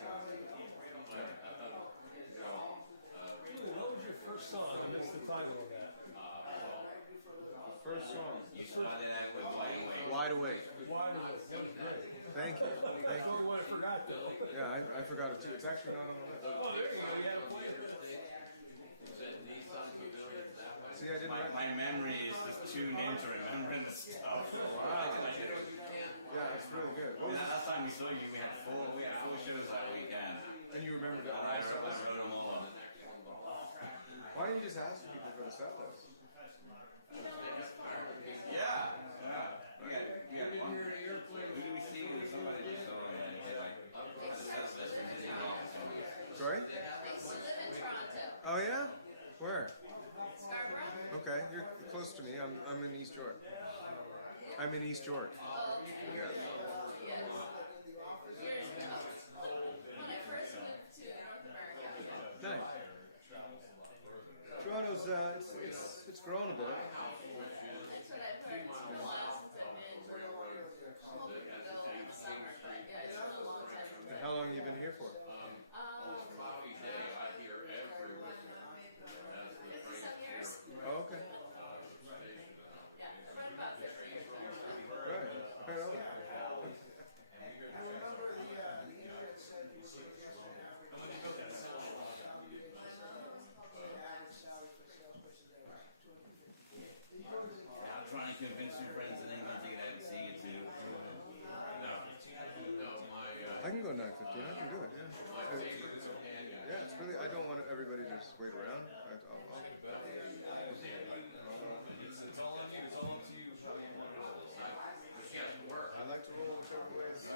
what was your first song? I missed the title of that. the first song, You started out with Wide Awake. Wide Awake. Why not? That was great. Thank you. Thank That's the you. only one I forgot though. Yeah, I forgot it too. It's actually not on the list. See, I didn't write. My memory is just tuned into remembering the stuff. Wow. Yeah, that's really good. What was Last time we saw you, we had four shows that weekend. and you remembered that I last wrote episode? them all up. Why don't you just ask people for the set list? Yeah. We got one. Who do we see? Somebody just saw Sorry? They still live in Toronto. Oh yeah? Where? Scarborough? Okay, you're close to me. I'm in East York. I'm in East York. Yeah. Years ago. When I first went to North America. Nice. Toronto's it's grown a bit. That's what I've heard. It's been a while since I've been. I'm hoping to go in the summer, but yeah, it's been a long time. And how long have you been here for? 57 years. Oh, okay. Yeah, around about 50 years. Right. Right on. I'm trying to convince some friends in England to get out and see you too. I can go 9:15. I can do it. Yeah. Yeah. It's really. I don't want everybody to just wait around. I like to roll whichever way is.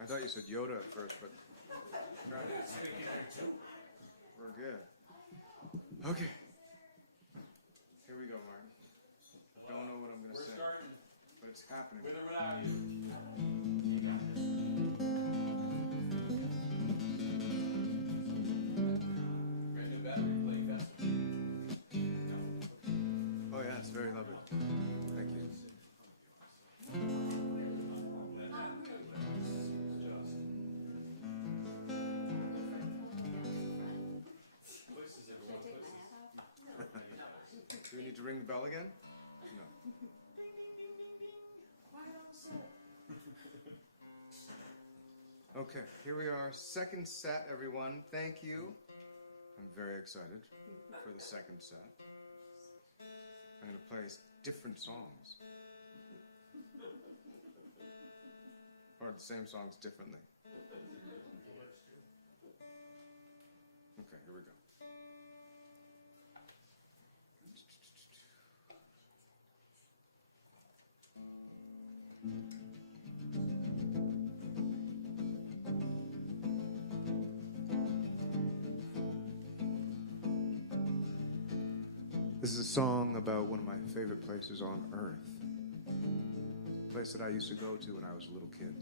I thought you said Yoda at first, but we're good. Okay. Here we go, Martin. Don't know what I'm going to say, but it's happening. With or without you. Oh yeah, it's very lovely. Thank you. Do we need to ring the bell again? No. Okay, here we are. Second set, everyone. Thank you. I'm very excited for the second set. I'm going to play different songs. Or the same songs differently. Okay, here we go. This is a song about one of my favorite places on earth. A place that I used to go to when I was a little kid.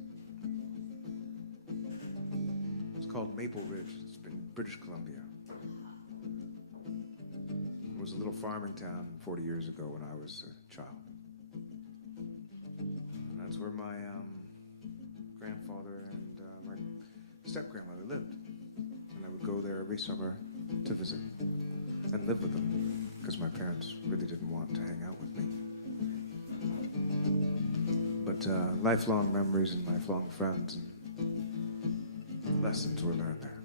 It's called Maple Ridge. It's in British Columbia. It was a little farming town 40 years ago when I was a child. And that's where my grandfather and my step-grandmother lived. And I would go there every summer to visit and live with them, because my parents really didn't want to hang out with me. But lifelong memories and lifelong friends and lessons were learned there.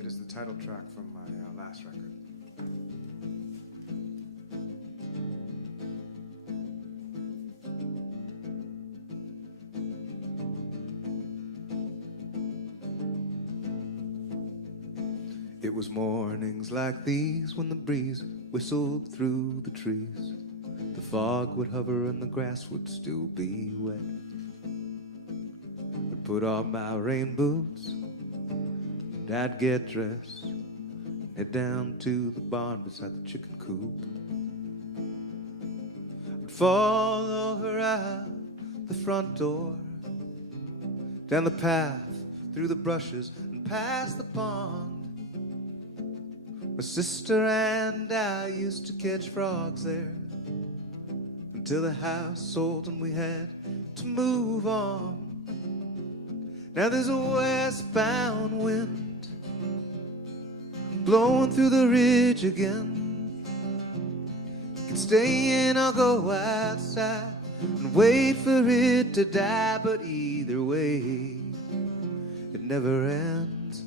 It is the title track from my last record. It was mornings like these when the breeze whistled through the trees. The fog would hover and the grass would still be wet. I'd put on my rain boots and I'd get dressed and head down to the barn beside the chicken coop. I'd follow her out the front door, down the path, through the brushes and past the pond. My sister and I used to catch frogs there until the house sold and we had to move on. Now there's a westbound wind blowing through the ridge again. You can stay in or go outside and wait for it to die, but either way, it never ends.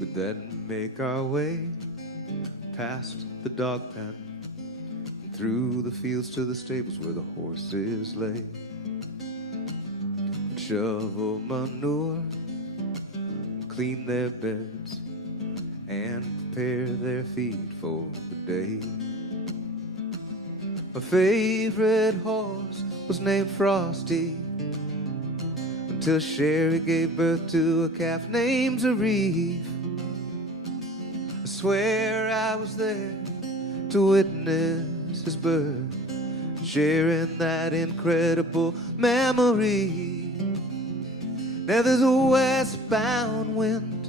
We'd then make our way past the dog pen and through the fields to the stables where the horses lay. We'd shovel manure, clean their beds, and prepare their feed for the day. My favorite horse was named Frosty, until Sherry gave birth to a calf named Zarif. I swear I was there to witness his birth, sharing that incredible memory. Now there's a westbound wind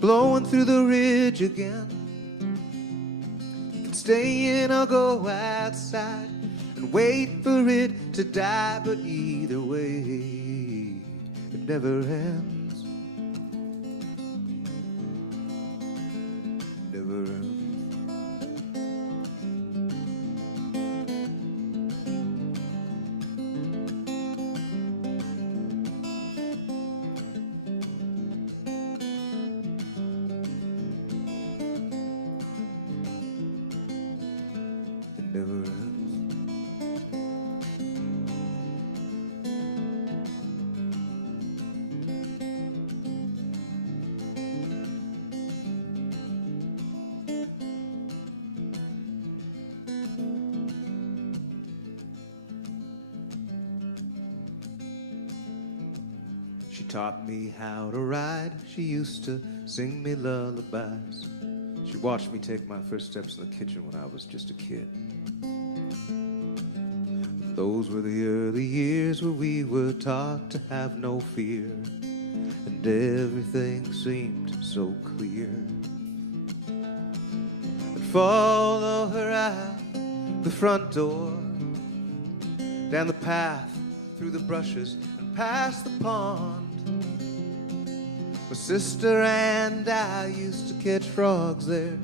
blowing through the ridge again. You can stay in or go outside and wait for it to die, but either way, it never ends. Never ends. It never ends. She taught me how to ride. She used to sing me lullabies. She watched me take my first steps in the kitchen when I was just a kid. Those were the early years where we were taught to have no fear, and everything seemed so clear. I'd follow her out the front door, down the path, through the brushes, and past the pond. My sister and I used to catch frogs there,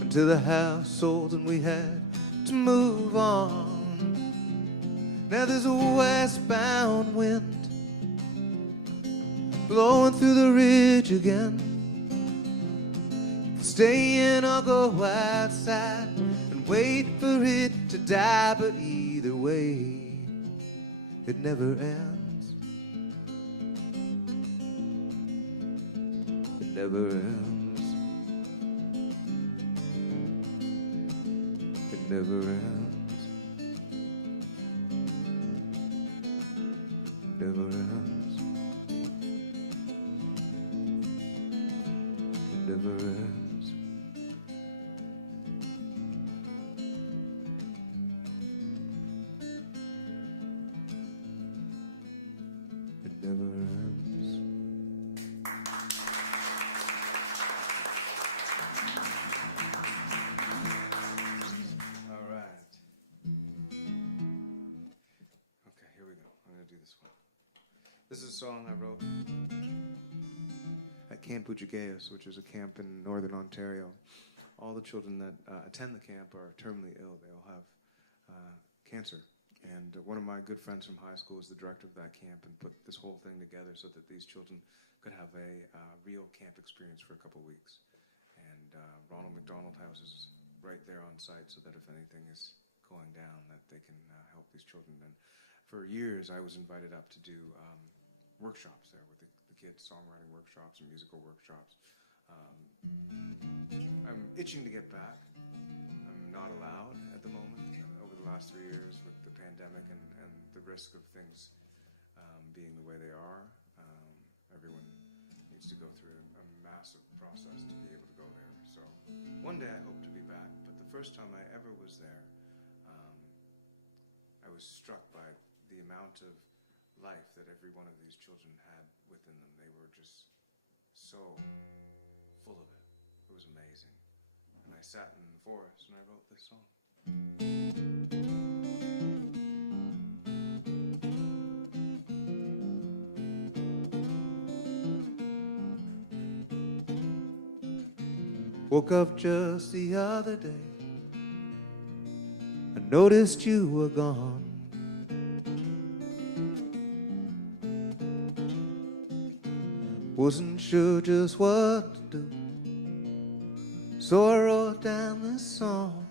until the house sold and we had to move on. Now there's a westbound wind blowing through the ridge again. Stay in or go outside and wait for it to die, but either way, it never ends. It never ends. It never ends. It never ends. It never ends. It never ends. All right. Okay, here we go. I'm going to do this one. This is a song I wrote at Camp Ujigaeus, which is a camp in northern Ontario. All the children that attend the camp are terminally ill. They all have cancer. And one of my good friends from high school is the director of that camp and put this whole thing together so that these children could have a real camp experience for a couple weeks. And Ronald McDonald House is right there on site so that if anything is going down, that they can help these children. And for years, I was invited up to do workshops there with the kids, songwriting workshops and musical workshops. I'm itching to get back. I'm not allowed at the moment over the last 3 years with the pandemic and the risk of things being the way they are. Everyone needs to go through a massive process to be able to go there. So one day I hope to be back, but the first time I ever was there, I was struck by the amount of life that every one of these children had within them. They were just so full of it. It was amazing. And I sat in the forest and I wrote this song. Woke up just the other day. I noticed you were gone. Wasn't sure just what to do, so I wrote down this song.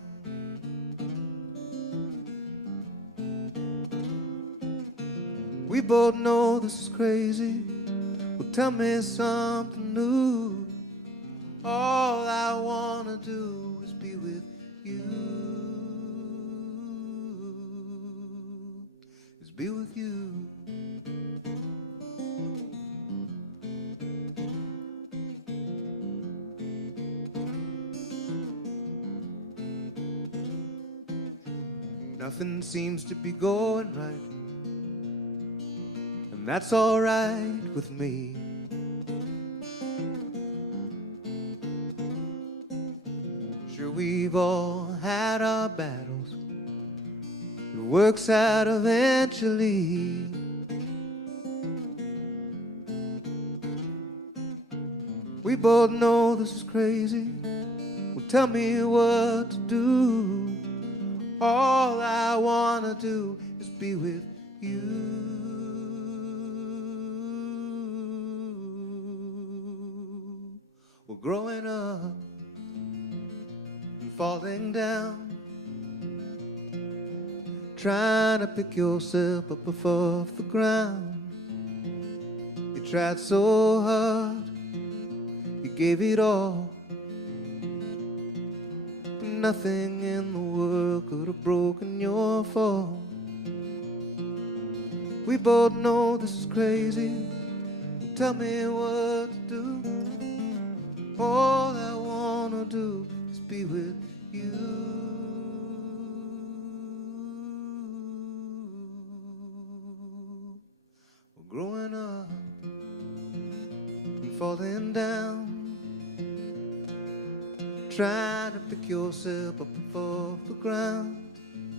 We both know this is crazy. Well, tell me something new. All I wanna do is be with you. Is be with you. Nothing seems to be going right, and that's all right with me. Sure, we've all had our battles. It works out eventually. We both know this is crazy. Well, tell me what to do. All I wanna do is be with you. Well, growing up and falling down, trying to pick yourself up off of the ground. You tried so hard, you gave it all. Nothing in the world could have broken your fall. We both know this is crazy. Tell me what to do. All I wanna do is be with you. Well, growing up and falling down, trying to pick yourself up off the ground.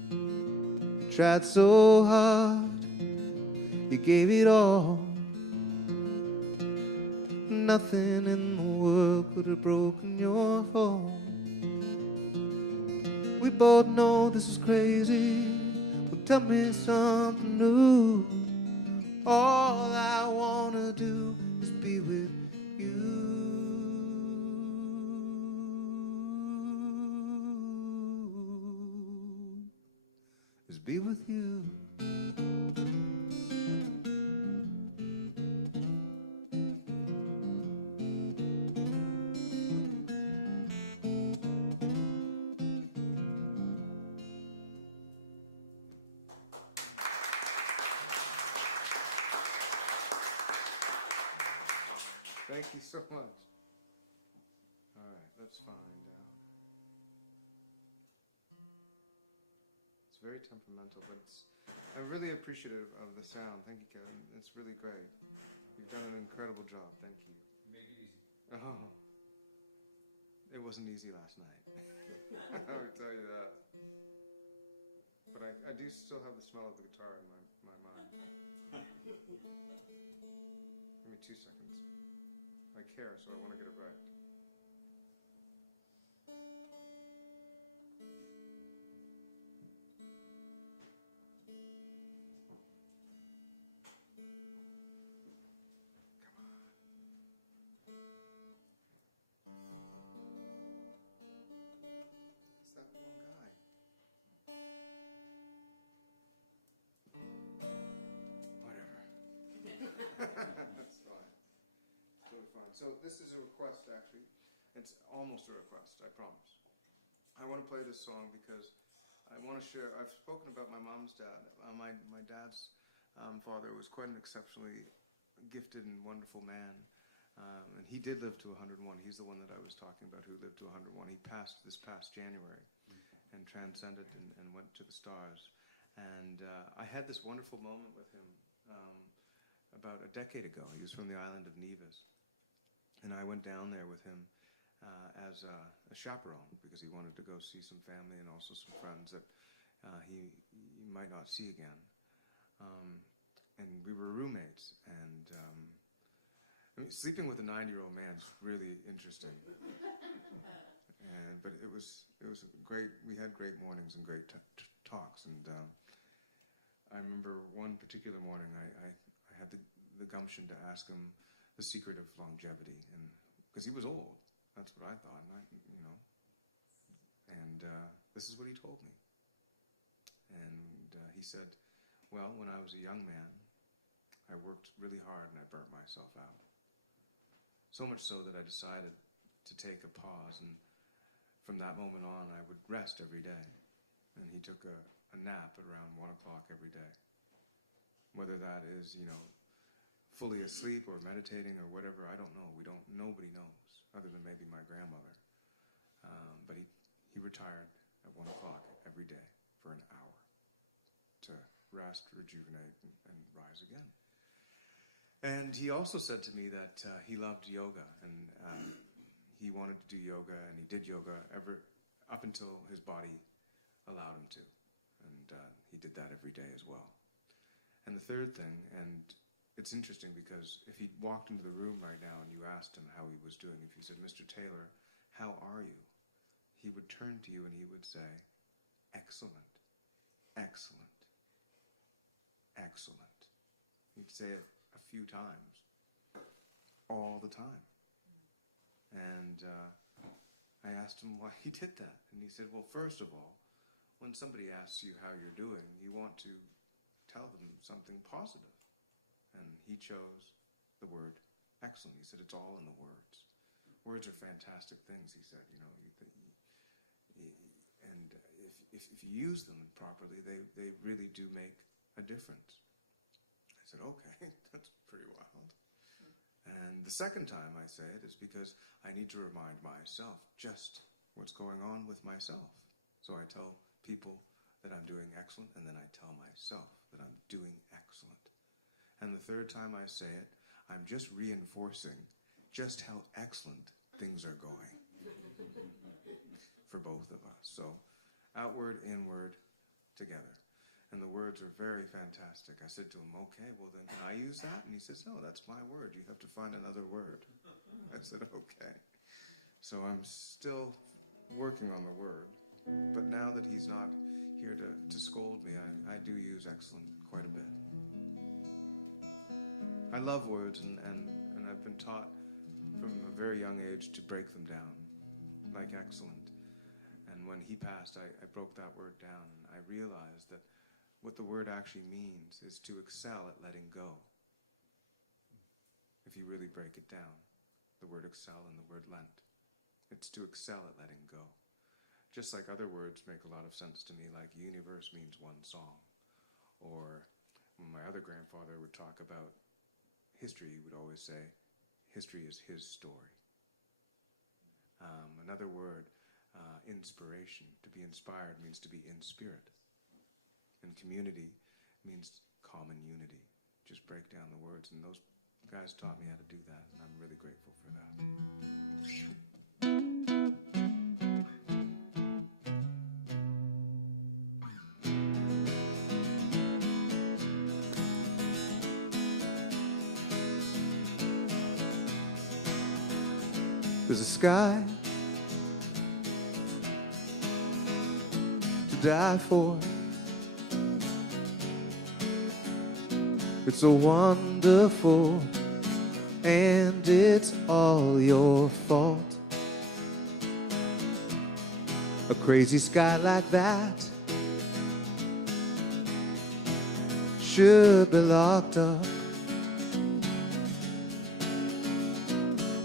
You tried so hard, you gave it all. Nothing in the world could have broken your fall. We both know this is crazy. Well, tell me something new. All I wanna do is be with you. Is be with you. Thank you so much. All right, let's find out. It's very temperamental, but I'm really appreciative of the sound. Thank you, Kevin. It's really great. You've done an incredible job. Thank you. Make it easy. Oh, it wasn't easy last night. I would tell you that. But I do still have the smell of the guitar in my mind. Give me 2 seconds. I care, so I want to get it right. It's that one guy. Whatever. That's fine. Totally fine. So this is a request, actually. It's almost a request, I promise. I want to play this song because I want to share. I've spoken about my mom's dad. My dad's father was quite an exceptionally gifted and wonderful man. And he did live to 101. He's the one that I was talking about who lived to 101. He passed this past January and transcended and went to the stars. And I had this wonderful moment with him about a decade ago. He was from the island of Nevis. And I went down there with him as a chaperone because he wanted to go see some family and also some friends that he might not see again. And we were roommates. And I mean, sleeping with a 9-year-old man is really interesting. But it was great. We had great mornings and great talks. And I remember one particular morning I had the gumption to ask him the secret of longevity, and because he was old, that's what I thought, and this is what he told me. And he said, well, when I was a young man, I worked really hard and I burnt myself out. So much so that I decided to take a pause, and from that moment on, I would rest every day. And he took a nap at around 1 o'clock every day. Whether that is, fully asleep or meditating or whatever, I don't know. Nobody knows, other than maybe my grandmother. But he retired at 1 o'clock every day for an hour to rest, rejuvenate, and rise again. And he also said to me that he loved yoga, and he wanted to do yoga, and he did yoga up until his body allowed him to. And he did that every day as well. And the third thing, and it's interesting because if he walked into the room right now and you asked him how he was doing, if you said, Mr. Taylor, how are you? He would turn to you and he would say, excellent, excellent, excellent. He'd say it a few times, all the time. And I asked him why he did that. And he said, well, first of all, when somebody asks you how you're doing, you want to tell them something positive. And he chose the word excellent. He said, it's all in the words. Words are fantastic things, he said. And if you use them properly, they really do make a difference. said, okay, that's pretty wild. And the second time I say it is because I need to remind myself just what's going on with myself. So I tell people that I'm doing excellent, and then I tell myself that I'm doing excellent. And the third time I say it, I'm just reinforcing just how excellent things are going for both of us. So outward, inward, together. And the words are very fantastic. I said to him, okay, well then can I use that? And he says, no, that's my word. You have to find another word. I said, okay. So I'm still working on the word. But now that he's not here to scold me, I do use excellent quite a bit. I love words, and I've been taught from a very young age to break them down, like excellent. And when he passed, I broke that word down, and I realized that what the word actually means is to excel at letting go. If you really break it down, the word excel and the word lent. It's to excel at letting go. Just like other words make a lot of sense to me, like universe means one song. Or when my other grandfather would talk about history, he would always say, history is his story. Another word, inspiration. To be inspired means to be in spirit. And community means common unity. Just break down the words, and those guys taught me how to do that, and I'm really grateful for that. There's a sky to die for. It's so wonderful, and it's all your fault. A crazy sky like that should be locked up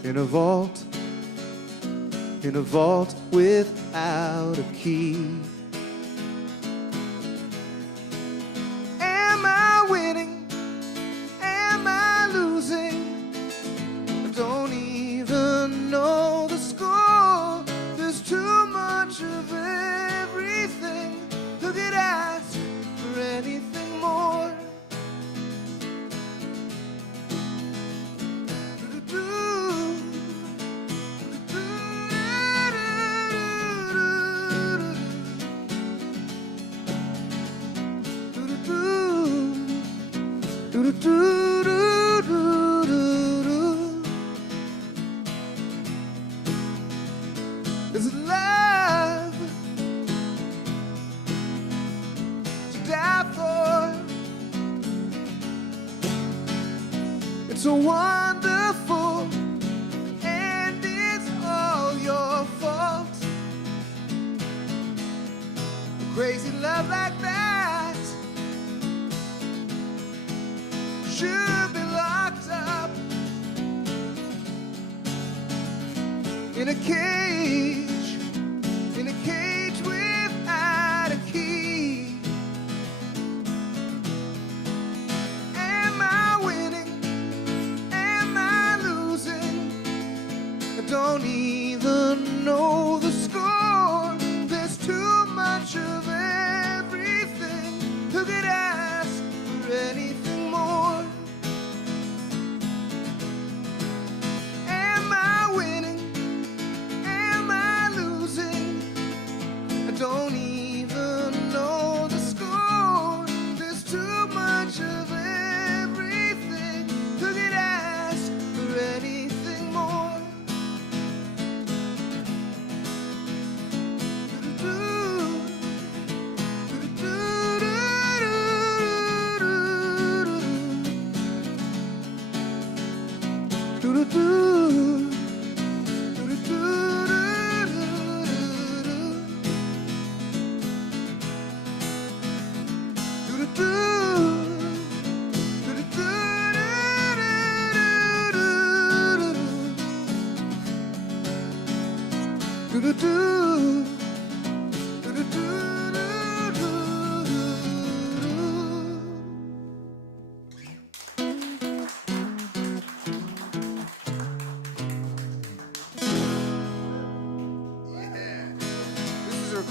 in a vault without a key. Am I winning? Am I losing? I don't even know the score. There's too much of everything. Who could ask for anything more? There's love to die for. It's so wonderful, and it's all your fault. A crazy love like that should be locked up in a cage without a key. Am I winning? Am I losing? I don't even know the score. There's too much of everything. Who could ask for anything more? Am I winning? Am I losing? I don't even know the score. There's too much of everything. Who could ask for anything more?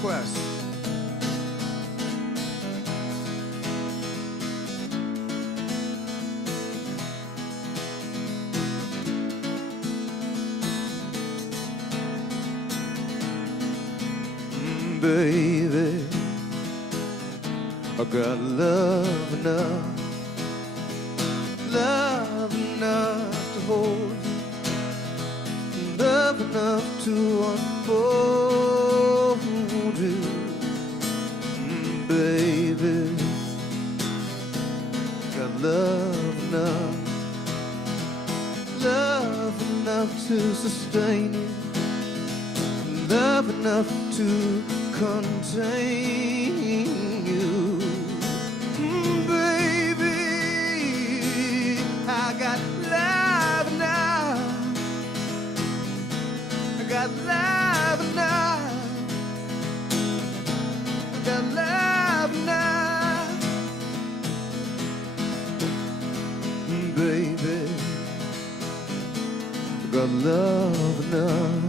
request. Baby, I got love enough to hold you, love enough to unfold you, baby. Got love enough to sustain you, love enough to contain you, baby. I got love enough. I got love enough. I got love enough, baby. I got love enough.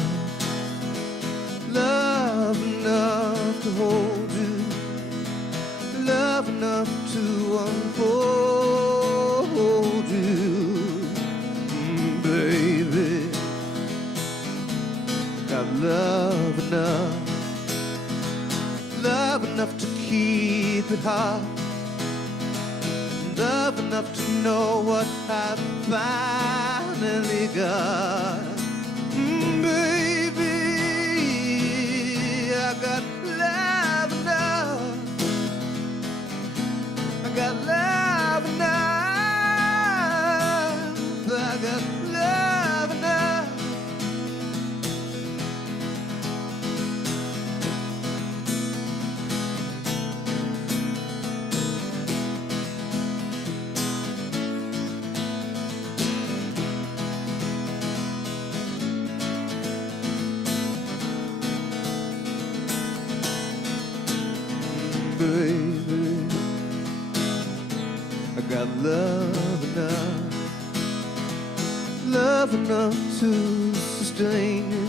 Love enough to hold you, love enough to unfold you, baby. Got love enough to keep it hot, love enough to know what I've finally got, baby. I got love enough. I got love enough. I got love enough. Baby, I got love enough to sustain you,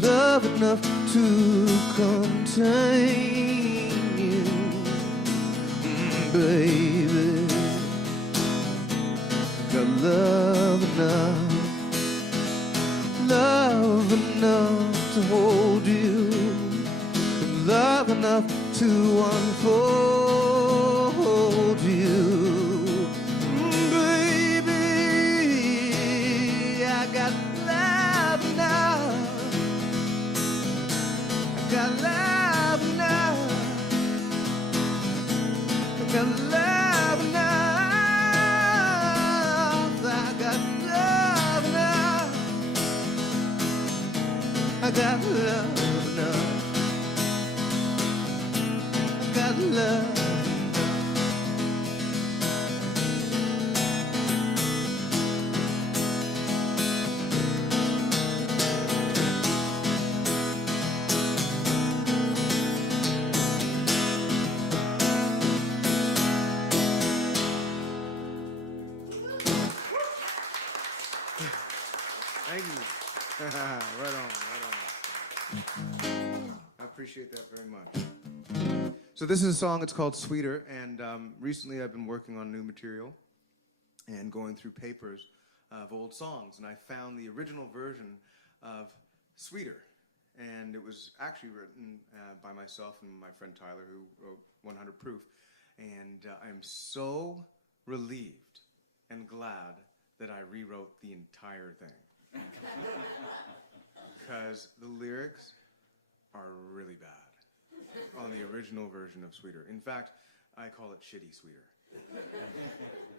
love enough to contain you, baby. Got love enough to hold you, love enough to unfold you, baby. I got love enough. I got love enough. I got love enough. I got love enough. I got love enough. Got love. Thank you. Right on. I appreciate that very much. So this is a song, it's called Sweeter, and recently I've been working on new material and going through papers of old songs, and I found the original version of Sweeter, and it was actually written by myself and my friend Tyler, who wrote 100 Proof, and I'm so relieved and glad that I rewrote the entire thing, because the lyrics are really bad on the original version of Sweeter. In fact, I call it Shitty Sweeter.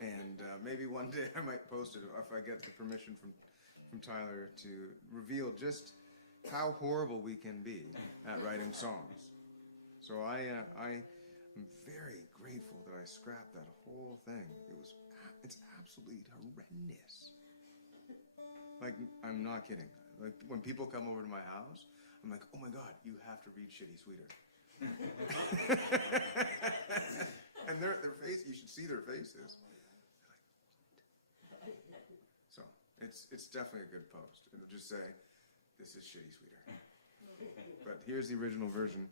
And maybe one day I might post it if I get the permission from Tyler to reveal just how horrible we can be at writing songs. So I'm very grateful that I scrapped that whole thing. It's absolutely horrendous. Like, I'm not kidding. Like, when people come over to my house, I'm like, oh my God, you have to read Shitty Sweeter. And their face, you should see their faces. They're like, what? So it's definitely a good post. It'll just say, this is Shitty Sweeter. But here's the original version.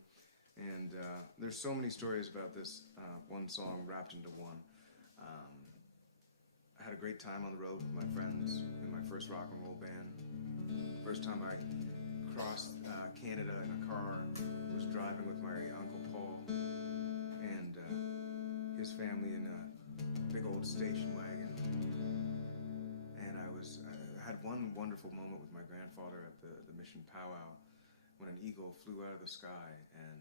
And there's so many stories about this one song wrapped into one. I had a great time on the road with my friends in my first rock and roll band. First time I crossed Canada in a car, was driving with my Uncle Paul and his family in a big old station wagon. And I had one wonderful moment with my grandfather at the mission powwow when an eagle flew out of the sky and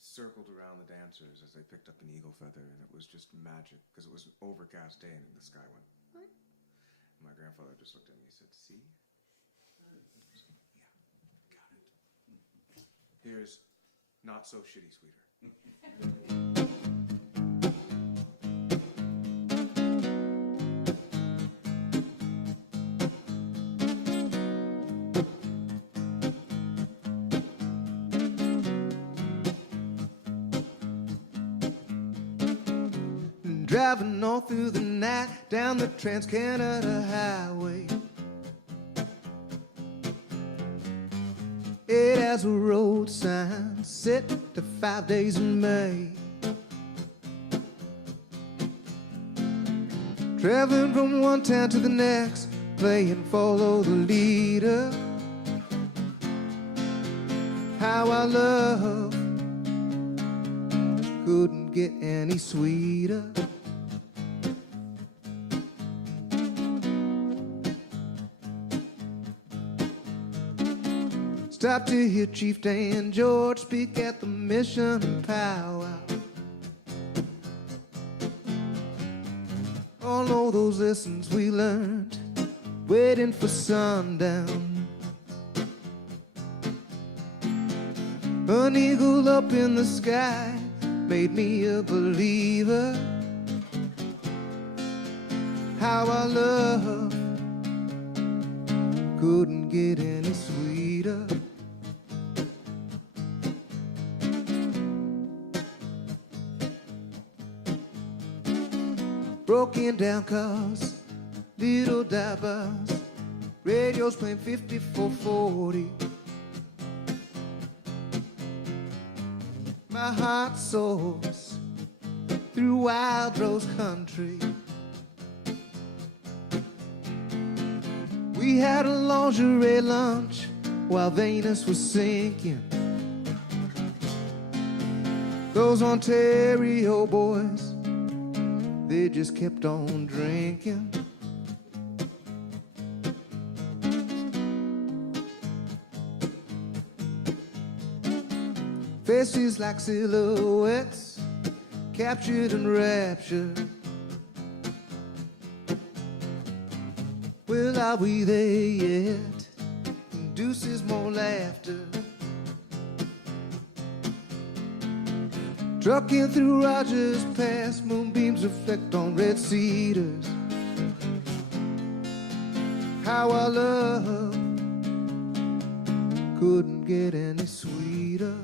circled around the dancers as they picked up an eagle feather, and it was just magic because it was an overcast day and the sky went. And my grandfather just looked at me and said, "See?" So, yeah, got it. Here's Not So Shitty Sweeter. Driving all through the night down the Trans-Canada Highway. It has a road sign set to 5 days in May. Traveling from one town to the next, playing Follow the Leader. How I love couldn't get any sweeter. Stopped to hear Chief Dan George speak at the mission powwow. All of those lessons we learned waiting for sundown. An eagle up in the sky made me a believer. How I love couldn't get any sweeter. Broken down cars, little divers, radios playing 5440. My heart soars through wild rose country. We had a lingerie lunch while Venus was sinking. Those Ontario boys, they just kept on drinking. Faces like silhouettes, captured and raptured. Well, are we there yet? Induces more laughter. Trucking through Rogers Pass, moonbeams reflect on red cedars. How I love couldn't get any sweeter.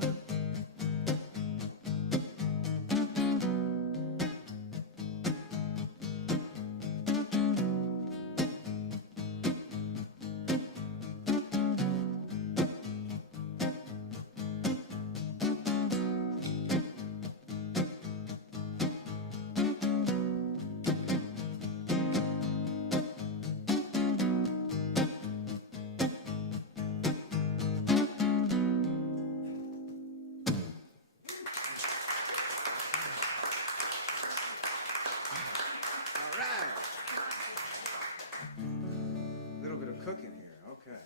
Cooking here, okay.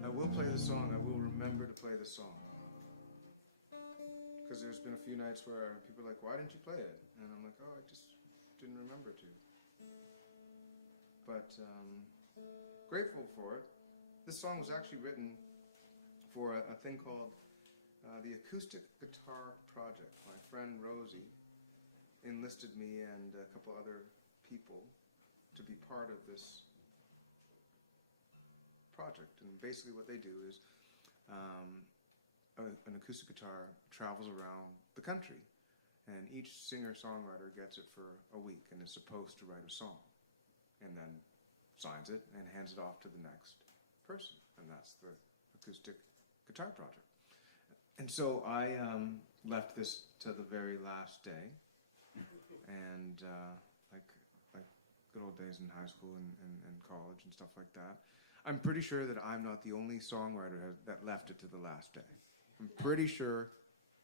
I will play the song. I will remember to play the song. Because there's been a few nights where people are like, "Why didn't you play it?" And I'm like, "Oh, I just didn't remember to." But grateful for it. This song was actually written for a thing called the Acoustic Guitar Project. My friend Rosie enlisted me and a couple other people to be part of this project. And basically what they do is an acoustic guitar travels around the country, and each singer-songwriter gets it for a week and is supposed to write a song and then signs it and hands it off to the next person, and that's the acoustic guitar project. And so I left this to the very last day, and like good old days in high school and college and stuff like that. I'm pretty sure that I'm not the only songwriter that left it to the last day. I'm pretty sure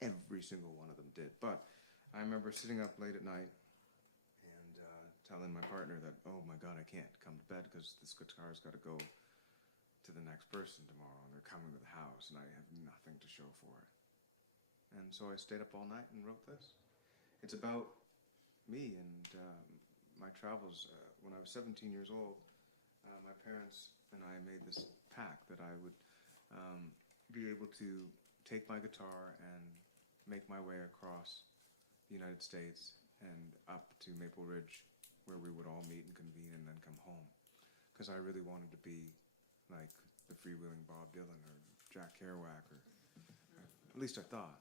every single one of them did. But I remember sitting up late at night and telling my partner that, oh my God, I can't come to bed because this guitar's got to go to the next person tomorrow, and they're coming to the house, and I have nothing to show for it. And so I stayed up all night and wrote this. It's about me and my travels. When I was 17 years old, my parents and I made this pact that I would be able to take my guitar and make my way across the United States and up to Maple Ridge, where we would all meet and convene and then come home. Because I really wanted to be like the freewheeling Bob Dylan or Jack Kerouac, or at least I thought.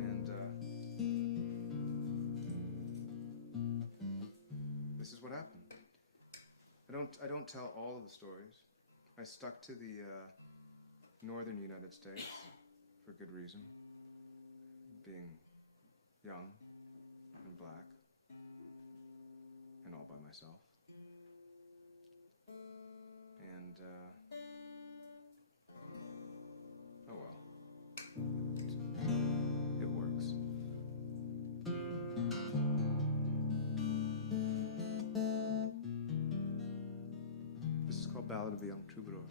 And this is what happened. I don't tell all of the stories. I stuck to the northern United States for good reason, being young and black and all by myself. And oh well, it works. This is called Ballad of the Young Troubadour.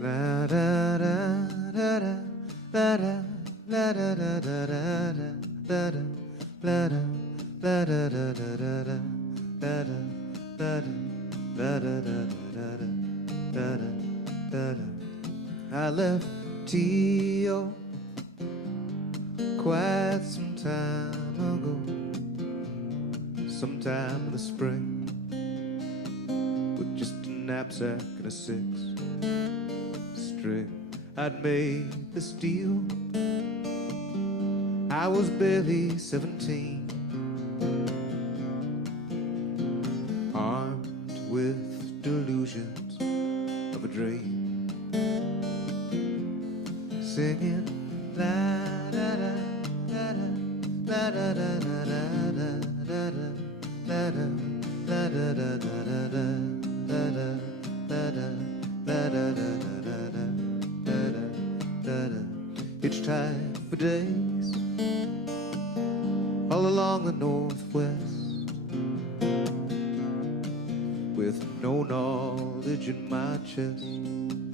La da da da da da da la da da da da da da la da la da da da da da da da da da da da. I left Tio quite some time ago, sometime in the spring, with just a knapsack and a six string. I'd made this deal. I was barely 17, armed with delusions of a dream, singing la da da da da da da da da da da da da da da da da hitchhiked for days all along the Northwest, with no knowledge in my chest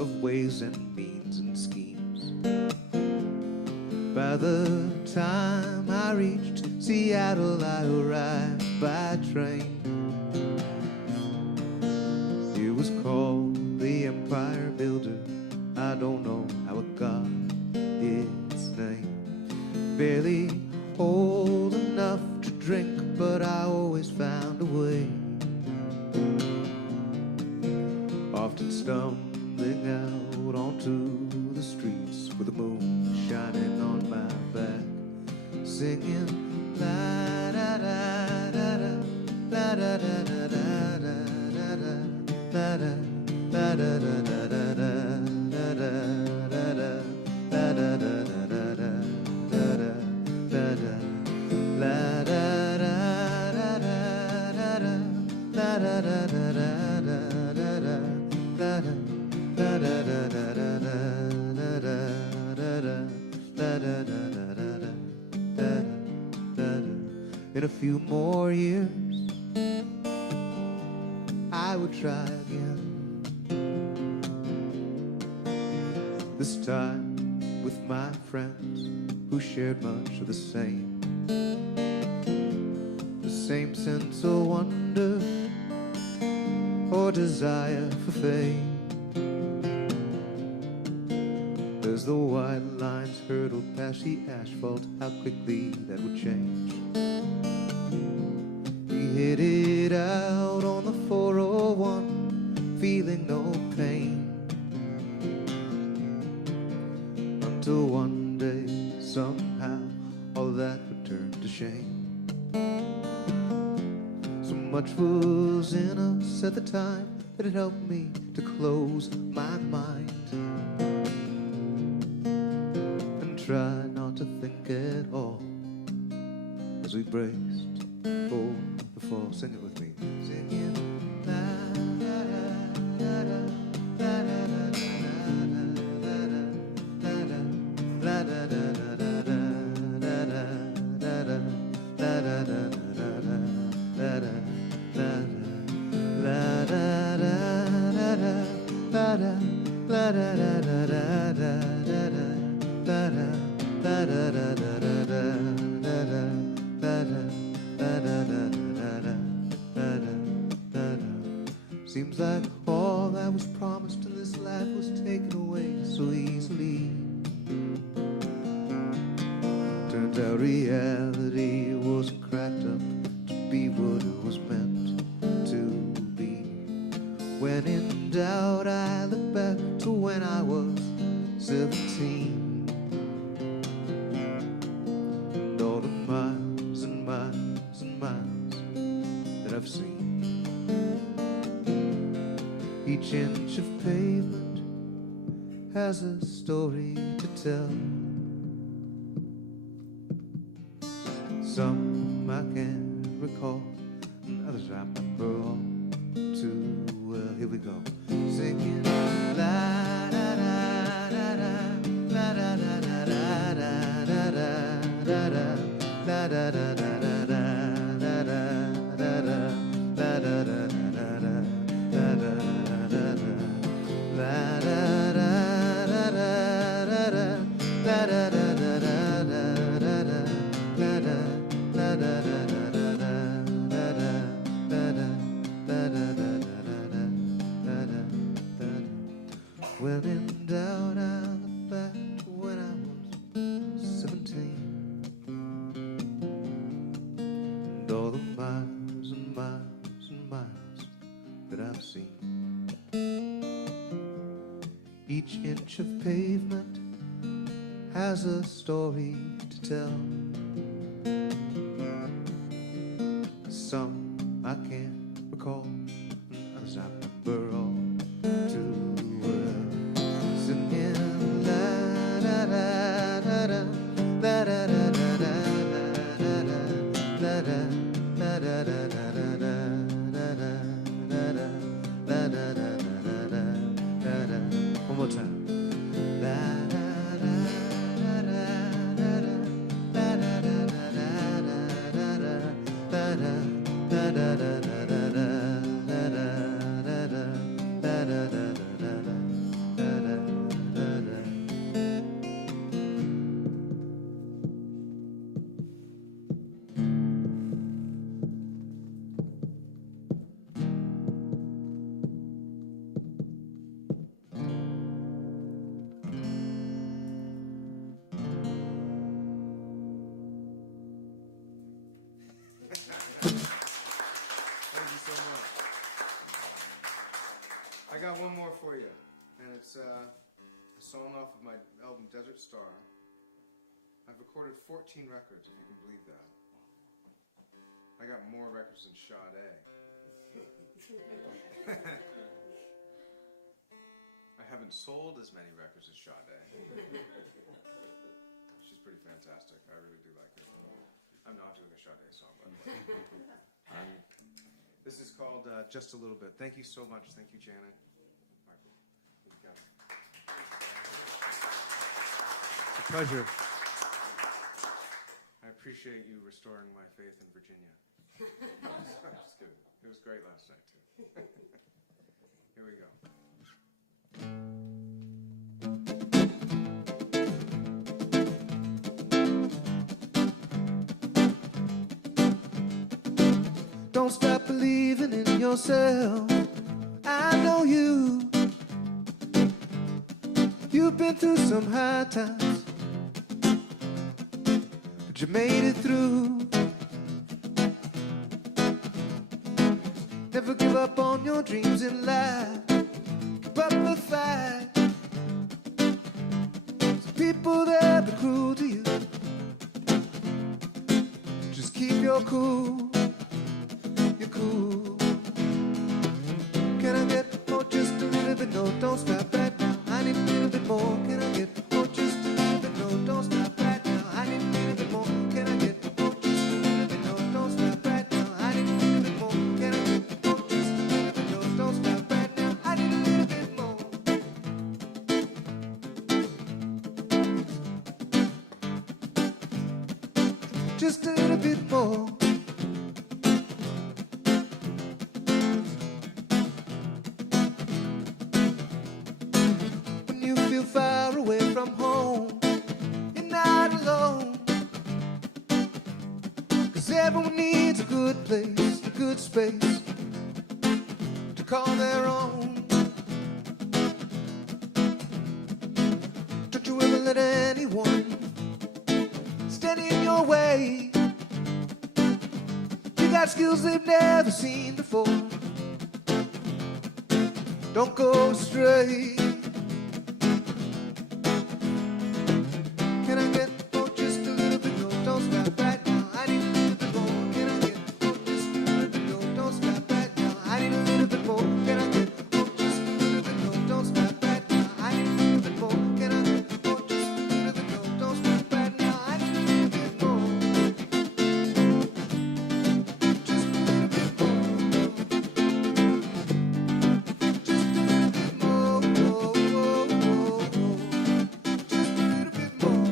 of ways and means and schemes. By the time I reached Seattle, I arrived by train. It was called the Empire Builder. I don't know how it got its name. Barely old enough to drink, but I always found a way. Often stumbling out onto the streets with the moon shining on my back, singing la da da da da la da da da da da da da la da da da da da da da la da da da da da da da la da da da da da la da da da da da da la da da da da da da da. In a few more years, I would try again. This time with my friends who shared much of the same sense of wonder or desire for fame. As the white lines hurtled past the asphalt, how quickly that would change. We headed out on the somehow all that would turn to shame. So much was in us at the time that it helped me to close my mind and try not to think at all as we braced for the fall. Sing it with me. Singing la la la la la la la la la Seems like all that was promised in this life was taken away so easily. Turns out reality wasn't cracked up to be what it was meant to be. When in doubt, I look back to when I was 17. And all the miles and miles and miles that I've seen. Each inch of pavement has a story to tell. Some I can recall, and others I remember all too well. Here we go. Singing la da da da da la da da da da da da da la da da da da da da da da da da da. When in doubt, I look back to when I was 17. And all the miles and miles and miles that I've seen. Each inch of pavement has a story to tell. Some I can't recall, and others I remember all too well. Singing la da da da da la da da da da la da la da la da da da da la da da da. One more time. La da da da da da la da da da da da la da da da da da. I got one more for you, and it's a song off of my album Desert Star. I've recorded 14 records, if you can believe that. I got more records than Sade. I haven't sold as many records as Sade. She's pretty fantastic. I really do like her. I'm not doing a Sade song, by the way. This is called Just a Little Bit. Thank you so much. Thank you, Janet. Michael. Here you go. It's a pleasure. I appreciate you restoring my faith in Virginia. I'm just kidding. It was great last night, too. Here we go. Don't stop believing in yourself. I know you. You've been through some hard times, but you made it through. Never give up on your dreams in life. Keep up the fight. Some people that be cruel to you, you're cool. You're cool. Can I get more, just a little bit? No, don't stop right now. I need a little bit more. Can I get more, just a little bit? No, don't stop right now. I need a little bit more. Can I get more, just a little bit? No, don't stop right now. I need a little bit more. Can I get more, just a little bit? No, don't stop right now. I need a little bit more. Just a little bit more. When you feel far away from home, you're not alone. 'Cause everyone needs a good place, a good space to call their own. Don't you ever let anyone stand in your way. You got skills they've never seen before. Don't go astray. Can I get more, just a little bit? No, don't stop right now. I need a little bit more. Can I get more, just a little bit? No, don't stop right now. I need a little bit more. Can I get more, just a little bit? No, don't stop right now. I need a little bit more. Can I get more, just a little bit? No, don't stop right now. I need a little bit more. Just a little bit more. Just a little bit more. Just a little bit more.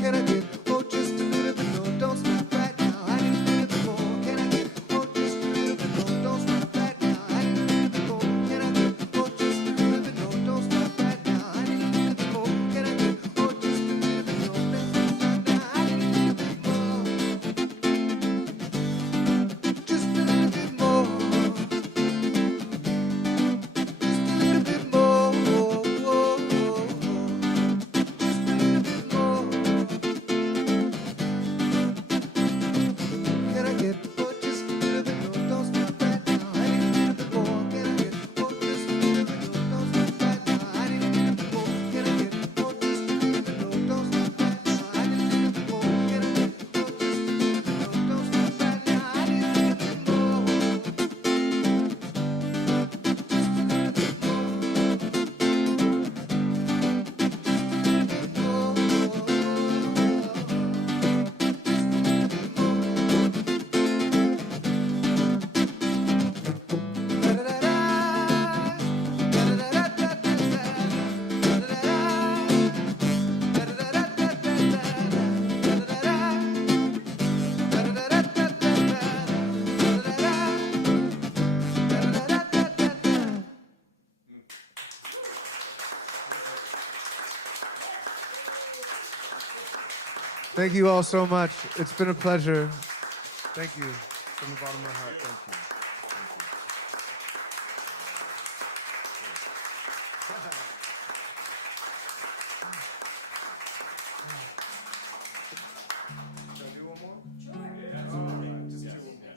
Can I get more, just a little bit? No, don't stop right now. I need a little bit more. Can I get more, just a little bit? No, don't stop right now. I need a little bit more. Can I get more, just a little bit? No, don't stop right now. I need a little bit more. Can I get more, just a little bit? No, don't stop now. I need a little bit more. Just a little bit more. Just a little bit more. Just a little bit more. Can I get more, just a little bit? No, don't stop right now. I need a little bit more. Can I get more, just a little bit? No, don't stop right now. I need a little bit more. Can I get more, just a little bit? No, don't stop right now. I need a little bit more. Can I get more, just a little bit? No, don't stop right now. I need a little bit more. Just a little bit more. Thank you all so much. It's been a pleasure. Thank you from the bottom of my heart. Thank you. Should I do one more? Sure. All right, just do one more.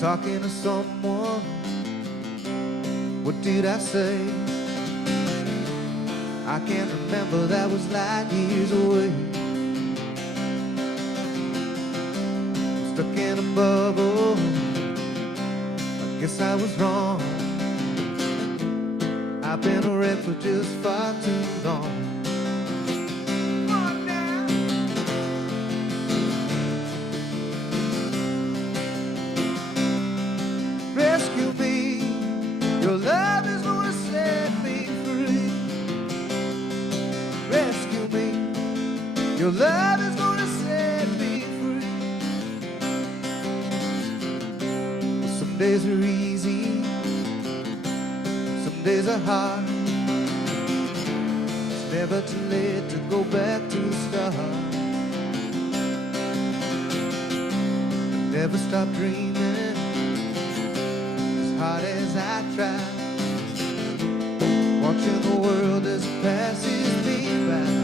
Talking to someone, what did I say? I can't remember, that was light years away. Stuck in a bubble, I guess I was wrong. I've been a wreck for just far too long. Rescue me, your love is gonna set me free. Rescue me, your love is gonna set me free. Well, some days are easy, some days are hard. It's never too late to go back to the start. Never stop dreaming, hard as I try, watching the world as it passes me by.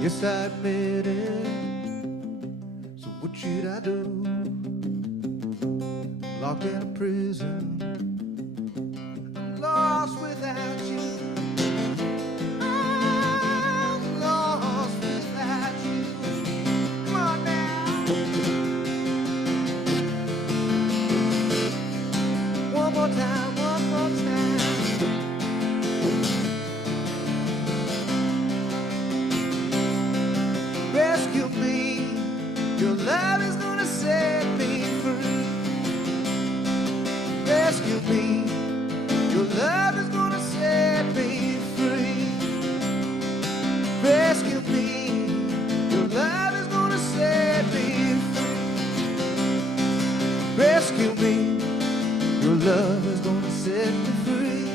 Yes, I admit it. So what should I do? I'm locked in a prison. I'm lost without you. I'm lost without you. Come on now. One more time, one more time. Rescue me. Your love is gonna set me free. Rescue me. Your love is gonna set me free. Rescue me. Your love is gonna set me free. Rescue me. Your love is gonna set me free.